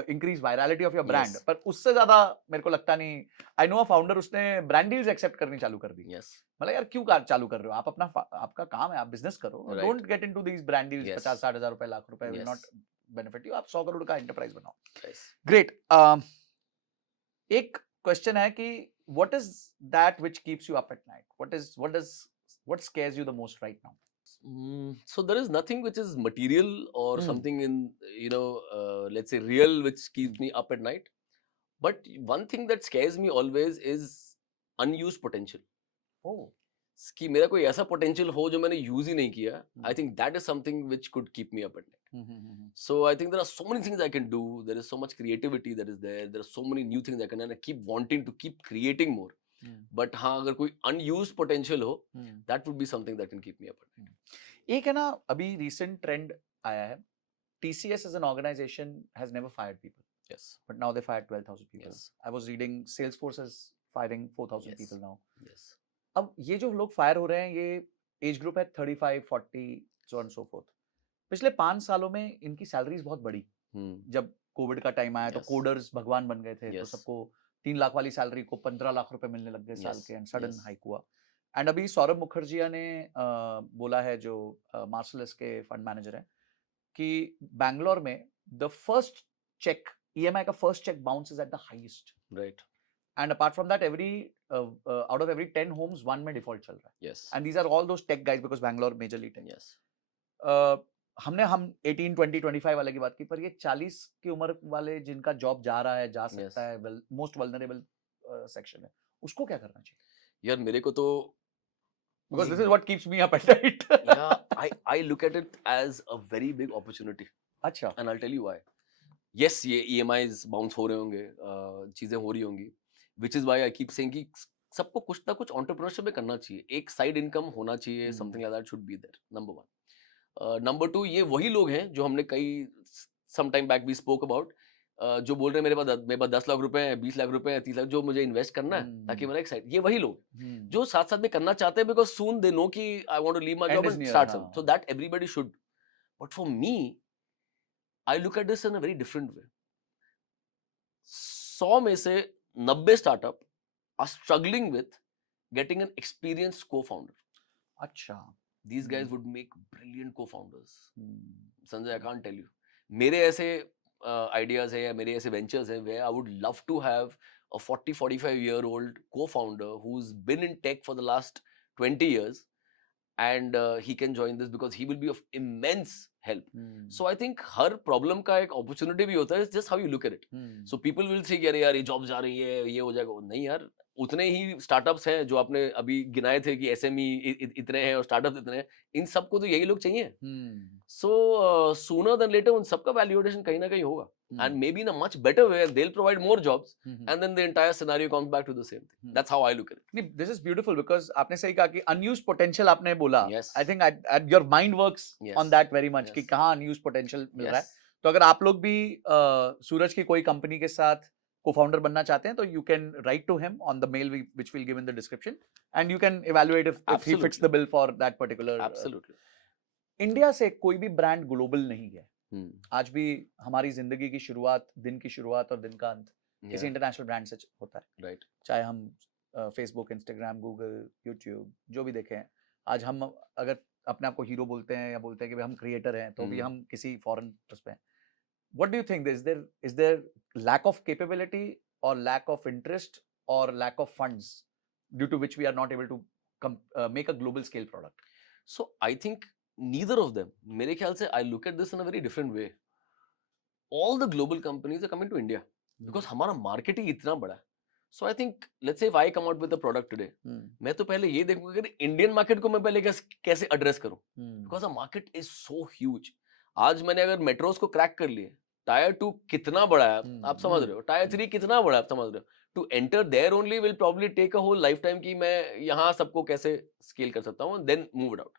increase virality of your brand. Yes. पर उससे ज्यादा मेरे को लगता नहीं। I know a founder, उसने brand deals accept करनी चालू कर दी। Yes. मतलब यार क्यों चालू कर रहे हो? आप अपना आपका काम है, आप बिजनेस करो। Right. Don't get into these brand deals। Yes. 50-60 हजार रुपए, लाख रुपए will Yes. not benefit you। आप 100 करोड़ का एंटरप्राइज बनाओ। Yes. ग्रेट। एक क्वेश्चन है कि what is that which keeps you up at night? What scares you the most right now? So there is nothing which is material or Hmm. something in, let's say real, which keeps me up at night. But one thing that scares me always is unused potential. Oh. कि मेरा कोई ऐसा potential हो जो मैंने use ही नहीं किया. I think that is something which could keep me up at night. So I think there are so many things I can do. There is so much creativity that is there. There are so many new things I can, and I keep wanting to keep creating more. But हाँ, अगर कोई unused potential हो, that would be something that can keep me up at night. एक है ना, अभी recent trend आया है. TCS as an organization has never fired people, Yes. but now they fired 12,000 people. Yes. I was reading Salesforce is firing 4,000 Yes. people now. Yes. अब ये जो लोग फायर हो रहे हैं, ये एज ग्रुप है 35, 40, so on so forth. पिछले 5 सालों में इनकी सैलरीज बहुत बढ़ी. जब कोविड का टाइम आया तो Yes. कोडर्स भगवान बन गए थे. तो Yes. सबको 3 लाख वाली सैलरी को 15 लाख रुपए मिलने लग गए साल Yes. के, एंड सडन Yes. हाइक हुआ. एंड अभी सौरभ मुखर्जिया ने बोला है, जो मार्सलस के फंड मैनेजर हैं, कि बैंगलोर में द फर्स्ट चेक, EMI का first cheque bounce is at the highest. Right. And apart from that, out of every 10 homes, one में default चल रहा है. Yes. And these are all those tech guys, because Bangalore majorly tech. Yes. हम 18, 20, 25 वाले की बात की, पर ये 40 की उम्र वाले जिनका जॉब जा रहा है, जा सकता है, मोस्ट वल्नरेबल सेक्शन है, उसको क्या करना चाहिए? यार मेरे को तो, because this is what keeps me up at night. yeah, I look at it as a very big opportunity. अच्छा. And I'll tell you why. Yes, ये EMIs bounce हो रहे होंगे, चीजें हो रही होंगी, which is why I keep saying कि सबको कुछ ना कुछ entrepreneurship में करना चाहिए, एक side income होना चाहिए, something like that should be there. Number one. Number two, ये वही लोग हैं जो हमने कई some time back we spoke about, जो बोल रहे हैं मेरे पास 10 लाख रुपए हैं, 20 लाख रुपए हैं, 30 लाख, जो मुझे इन्वेस्ट करना है ताकि मेरा एक साइड, ये वही लोग जो साथ साथ में करना चाहते हैं, because soon they know कि I want to leave my job and start something. So that everybody should. But for me, I look at this in a very different way. 100 में से 90 startup are struggling with getting an experienced co-founder. अच्छा. These guys would make brilliant co-founders. Sanjay, I can't tell you. मेरे ऐसे ideas है या मेरे ऐसे ventures हैं where I would love to have a 40-45-year-old co-founder who's been in tech for the last 20 years, and he can join this because he will be of immense help. So I think her problem का एक opportunity भी होता है, just how you look at it. So people will say कि अरे यार ये jobs जा रही है, ये हो जाएगा. नहीं यार, उतने ही स्टार्टअप्स हैं जो आपने अभी गिनाए थे कि SME इतने हैं और स्टार्टअप्स इतने हैं, इन सबको तो यही लोग चाहिए. So sooner than later उन सबका वैल्यूएशन कहीं ना कहीं होगा, and maybe in a much better way they'll provide more jobs, and then the entire scenario comes back to the same thing. That's how I look at it. This is beautiful because आपने सही कहा कि unused potential आपने बोला. Yes. I think at your mind works Yes. on that very much, Yes. कि कहाँ unused potential मिल रहा है. Yes. तो अगर आप लोग भी सूरज की कोई कंपनी के साथ co-founder बनना चाहते हैं, तो you can write to him on the mail which we'll give in the description, and you can evaluate if he fits the bill for that particular. Absolutely. India से कोई भी ब्रांड ग्लोबल नहीं है. आज भी हमारी जिंदगी की शुरुआत, दिन की शुरुआत और दिन का अंत किसी इंटरनेशनल ब्रांड से होता है. Right. चाहे हम फेसबुक, इंस्टाग्राम, गूगल, यूट्यूब जो भी देखें, आज हम अगर अपने आप को हीरो बोलते हैं या बोलते हैं कि हम क्रिएटर हैं, तो भी हम किसी फॉरेन उस पे हैं. What do you think? Is there lack of capability or lack of interest or lack of funds due to which we are not able to make a global scale product? So I think neither of them. मेरे ख्याल से I look at this in a very different way. All the global companies are coming to India because हमारा market ही इतना बड़ा है. So I think, let's say if I come out with a product today, मैं तो पहले ये देखूंगा कि इंडियन मार्केट को मैं पहले कैसे एड्रेस करूं, because the market is so huge. आज मैंने अगर मेट्रोस को क्रैक कर लिए, टायर 2 कितना बड़ा है आप समझ रहे हो, टायर 3 कितना बड़ा है आप समझ रहे हो, to enter there only will probably take a whole life time कि मैं यहाँ सबको कैसे स्केल कर सकता हूँ, then move it out.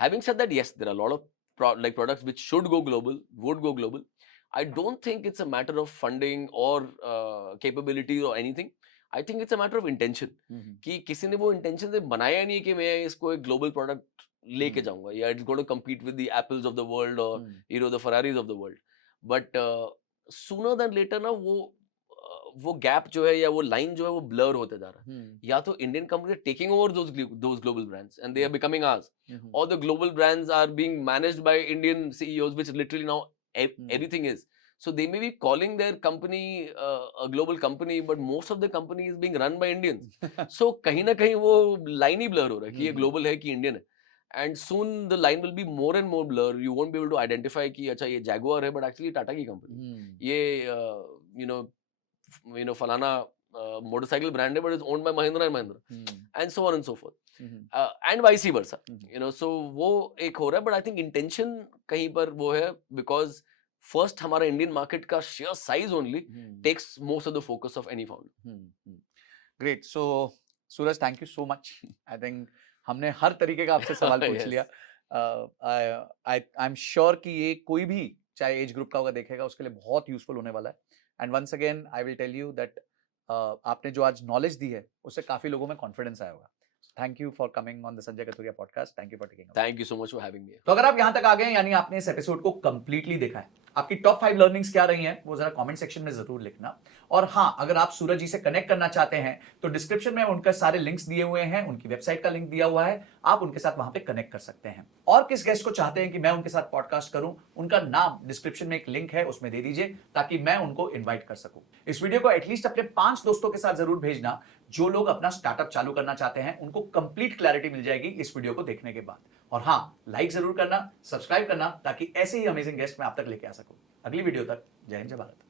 Having said that, yes there are lot of like products which should go global, would go global. I don't think it's a matter of funding or capabilities or anything. I think it's a matter of intention. कि किसी ने वो intention से बनाया नहीं कि मैं इसको एक global product लेके जाऊंगा, या it's going to compete with the Apples of the world or you know the Ferraris of the world. But sooner than later ना वो gap जो है या वो line जो है वो blur होते जा रहा है. या तो Indian companies are taking over those global brands and they are becoming ours, or the global brands are being managed by Indian CEOs, which literally now everything is. So they may be calling their company a global company, but most of the company is being run by Indians. So कहीं ना कहीं वो line ही blur हो रहा है कि ये global है कि Indian है. And soon the line will be more and more blur. You won't be able to identify कि अच्छा ये Jaguar है, but actually Tata की company. ये you know फलाना motorcycle brand है, but it's owned by Mahindra and Mahindra, and so on and so forth. And vice versa. You know, so वो एक हो रहा है, but I think intention कहीं पर वो है because first हमारा इंडियन मार्केट का sheer size only takes most of the focus of any founder. Great. So Suraj, thank you so much. I think हमने हर तरीके का आपसे सवाल पूछ Yes. लिया. I'm sure कि ये कोई भी चाहे एज ग्रुप का होगा देखेगा उसके लिए बहुत यूजफुल होने वाला है. And once again I will tell you that आपने जो आज नॉलेज दी है उससे काफी लोगों में कॉन्फिडेंस आया होगा. Thank you for coming on the Sanjay Kathuria podcast. Thank you for taking. Thank you so much for having me. तो अगर आप यहां तक आ गए यानी आपने इस एपिसोड को कंप्लीटली देखा है, आपकी टॉप 5 लर्निंग्स क्या रही हैं वो जरा कमेंट सेक्शन में जरूर लिखना. और हाँ, अगर आप सूरज जी से कनेक्ट करना चाहते हैं तो डिस्क्रिप्शन में उनका सारे लिंक्स दिए हुए हैं, उनकी वेबसाइट का लिंक दिया हुआ है, आप उनके साथ वहां पे कनेक्ट कर सकते हैं. और किस गेस्ट को चाहते हैं कि मैं उनके साथ पॉडकास्ट करूं, उनका नाम डिस्क्रिप्शन में एक लिंक है उसमें दे दीजिए ताकि मैं उनको इन्वाइट कर सकूं. इस वीडियो को एटलीस्ट अपने 5 दोस्तों के साथ जरूर भेजना जो लोग अपना स्टार्टअप चालू करना चाहते हैं. उनको कंप्लीट क्लैरिटी मिल जाएगी इस वीडियो को देखने के बाद. और हाँ, लाइक जरूर करना, सब्सक्राइब करना ताकि ऐसे ही अमेजिंग गेस्ट मैं आप तक लेके आ सकूं. अगली वीडियो तक जय हिंद, जय भारत.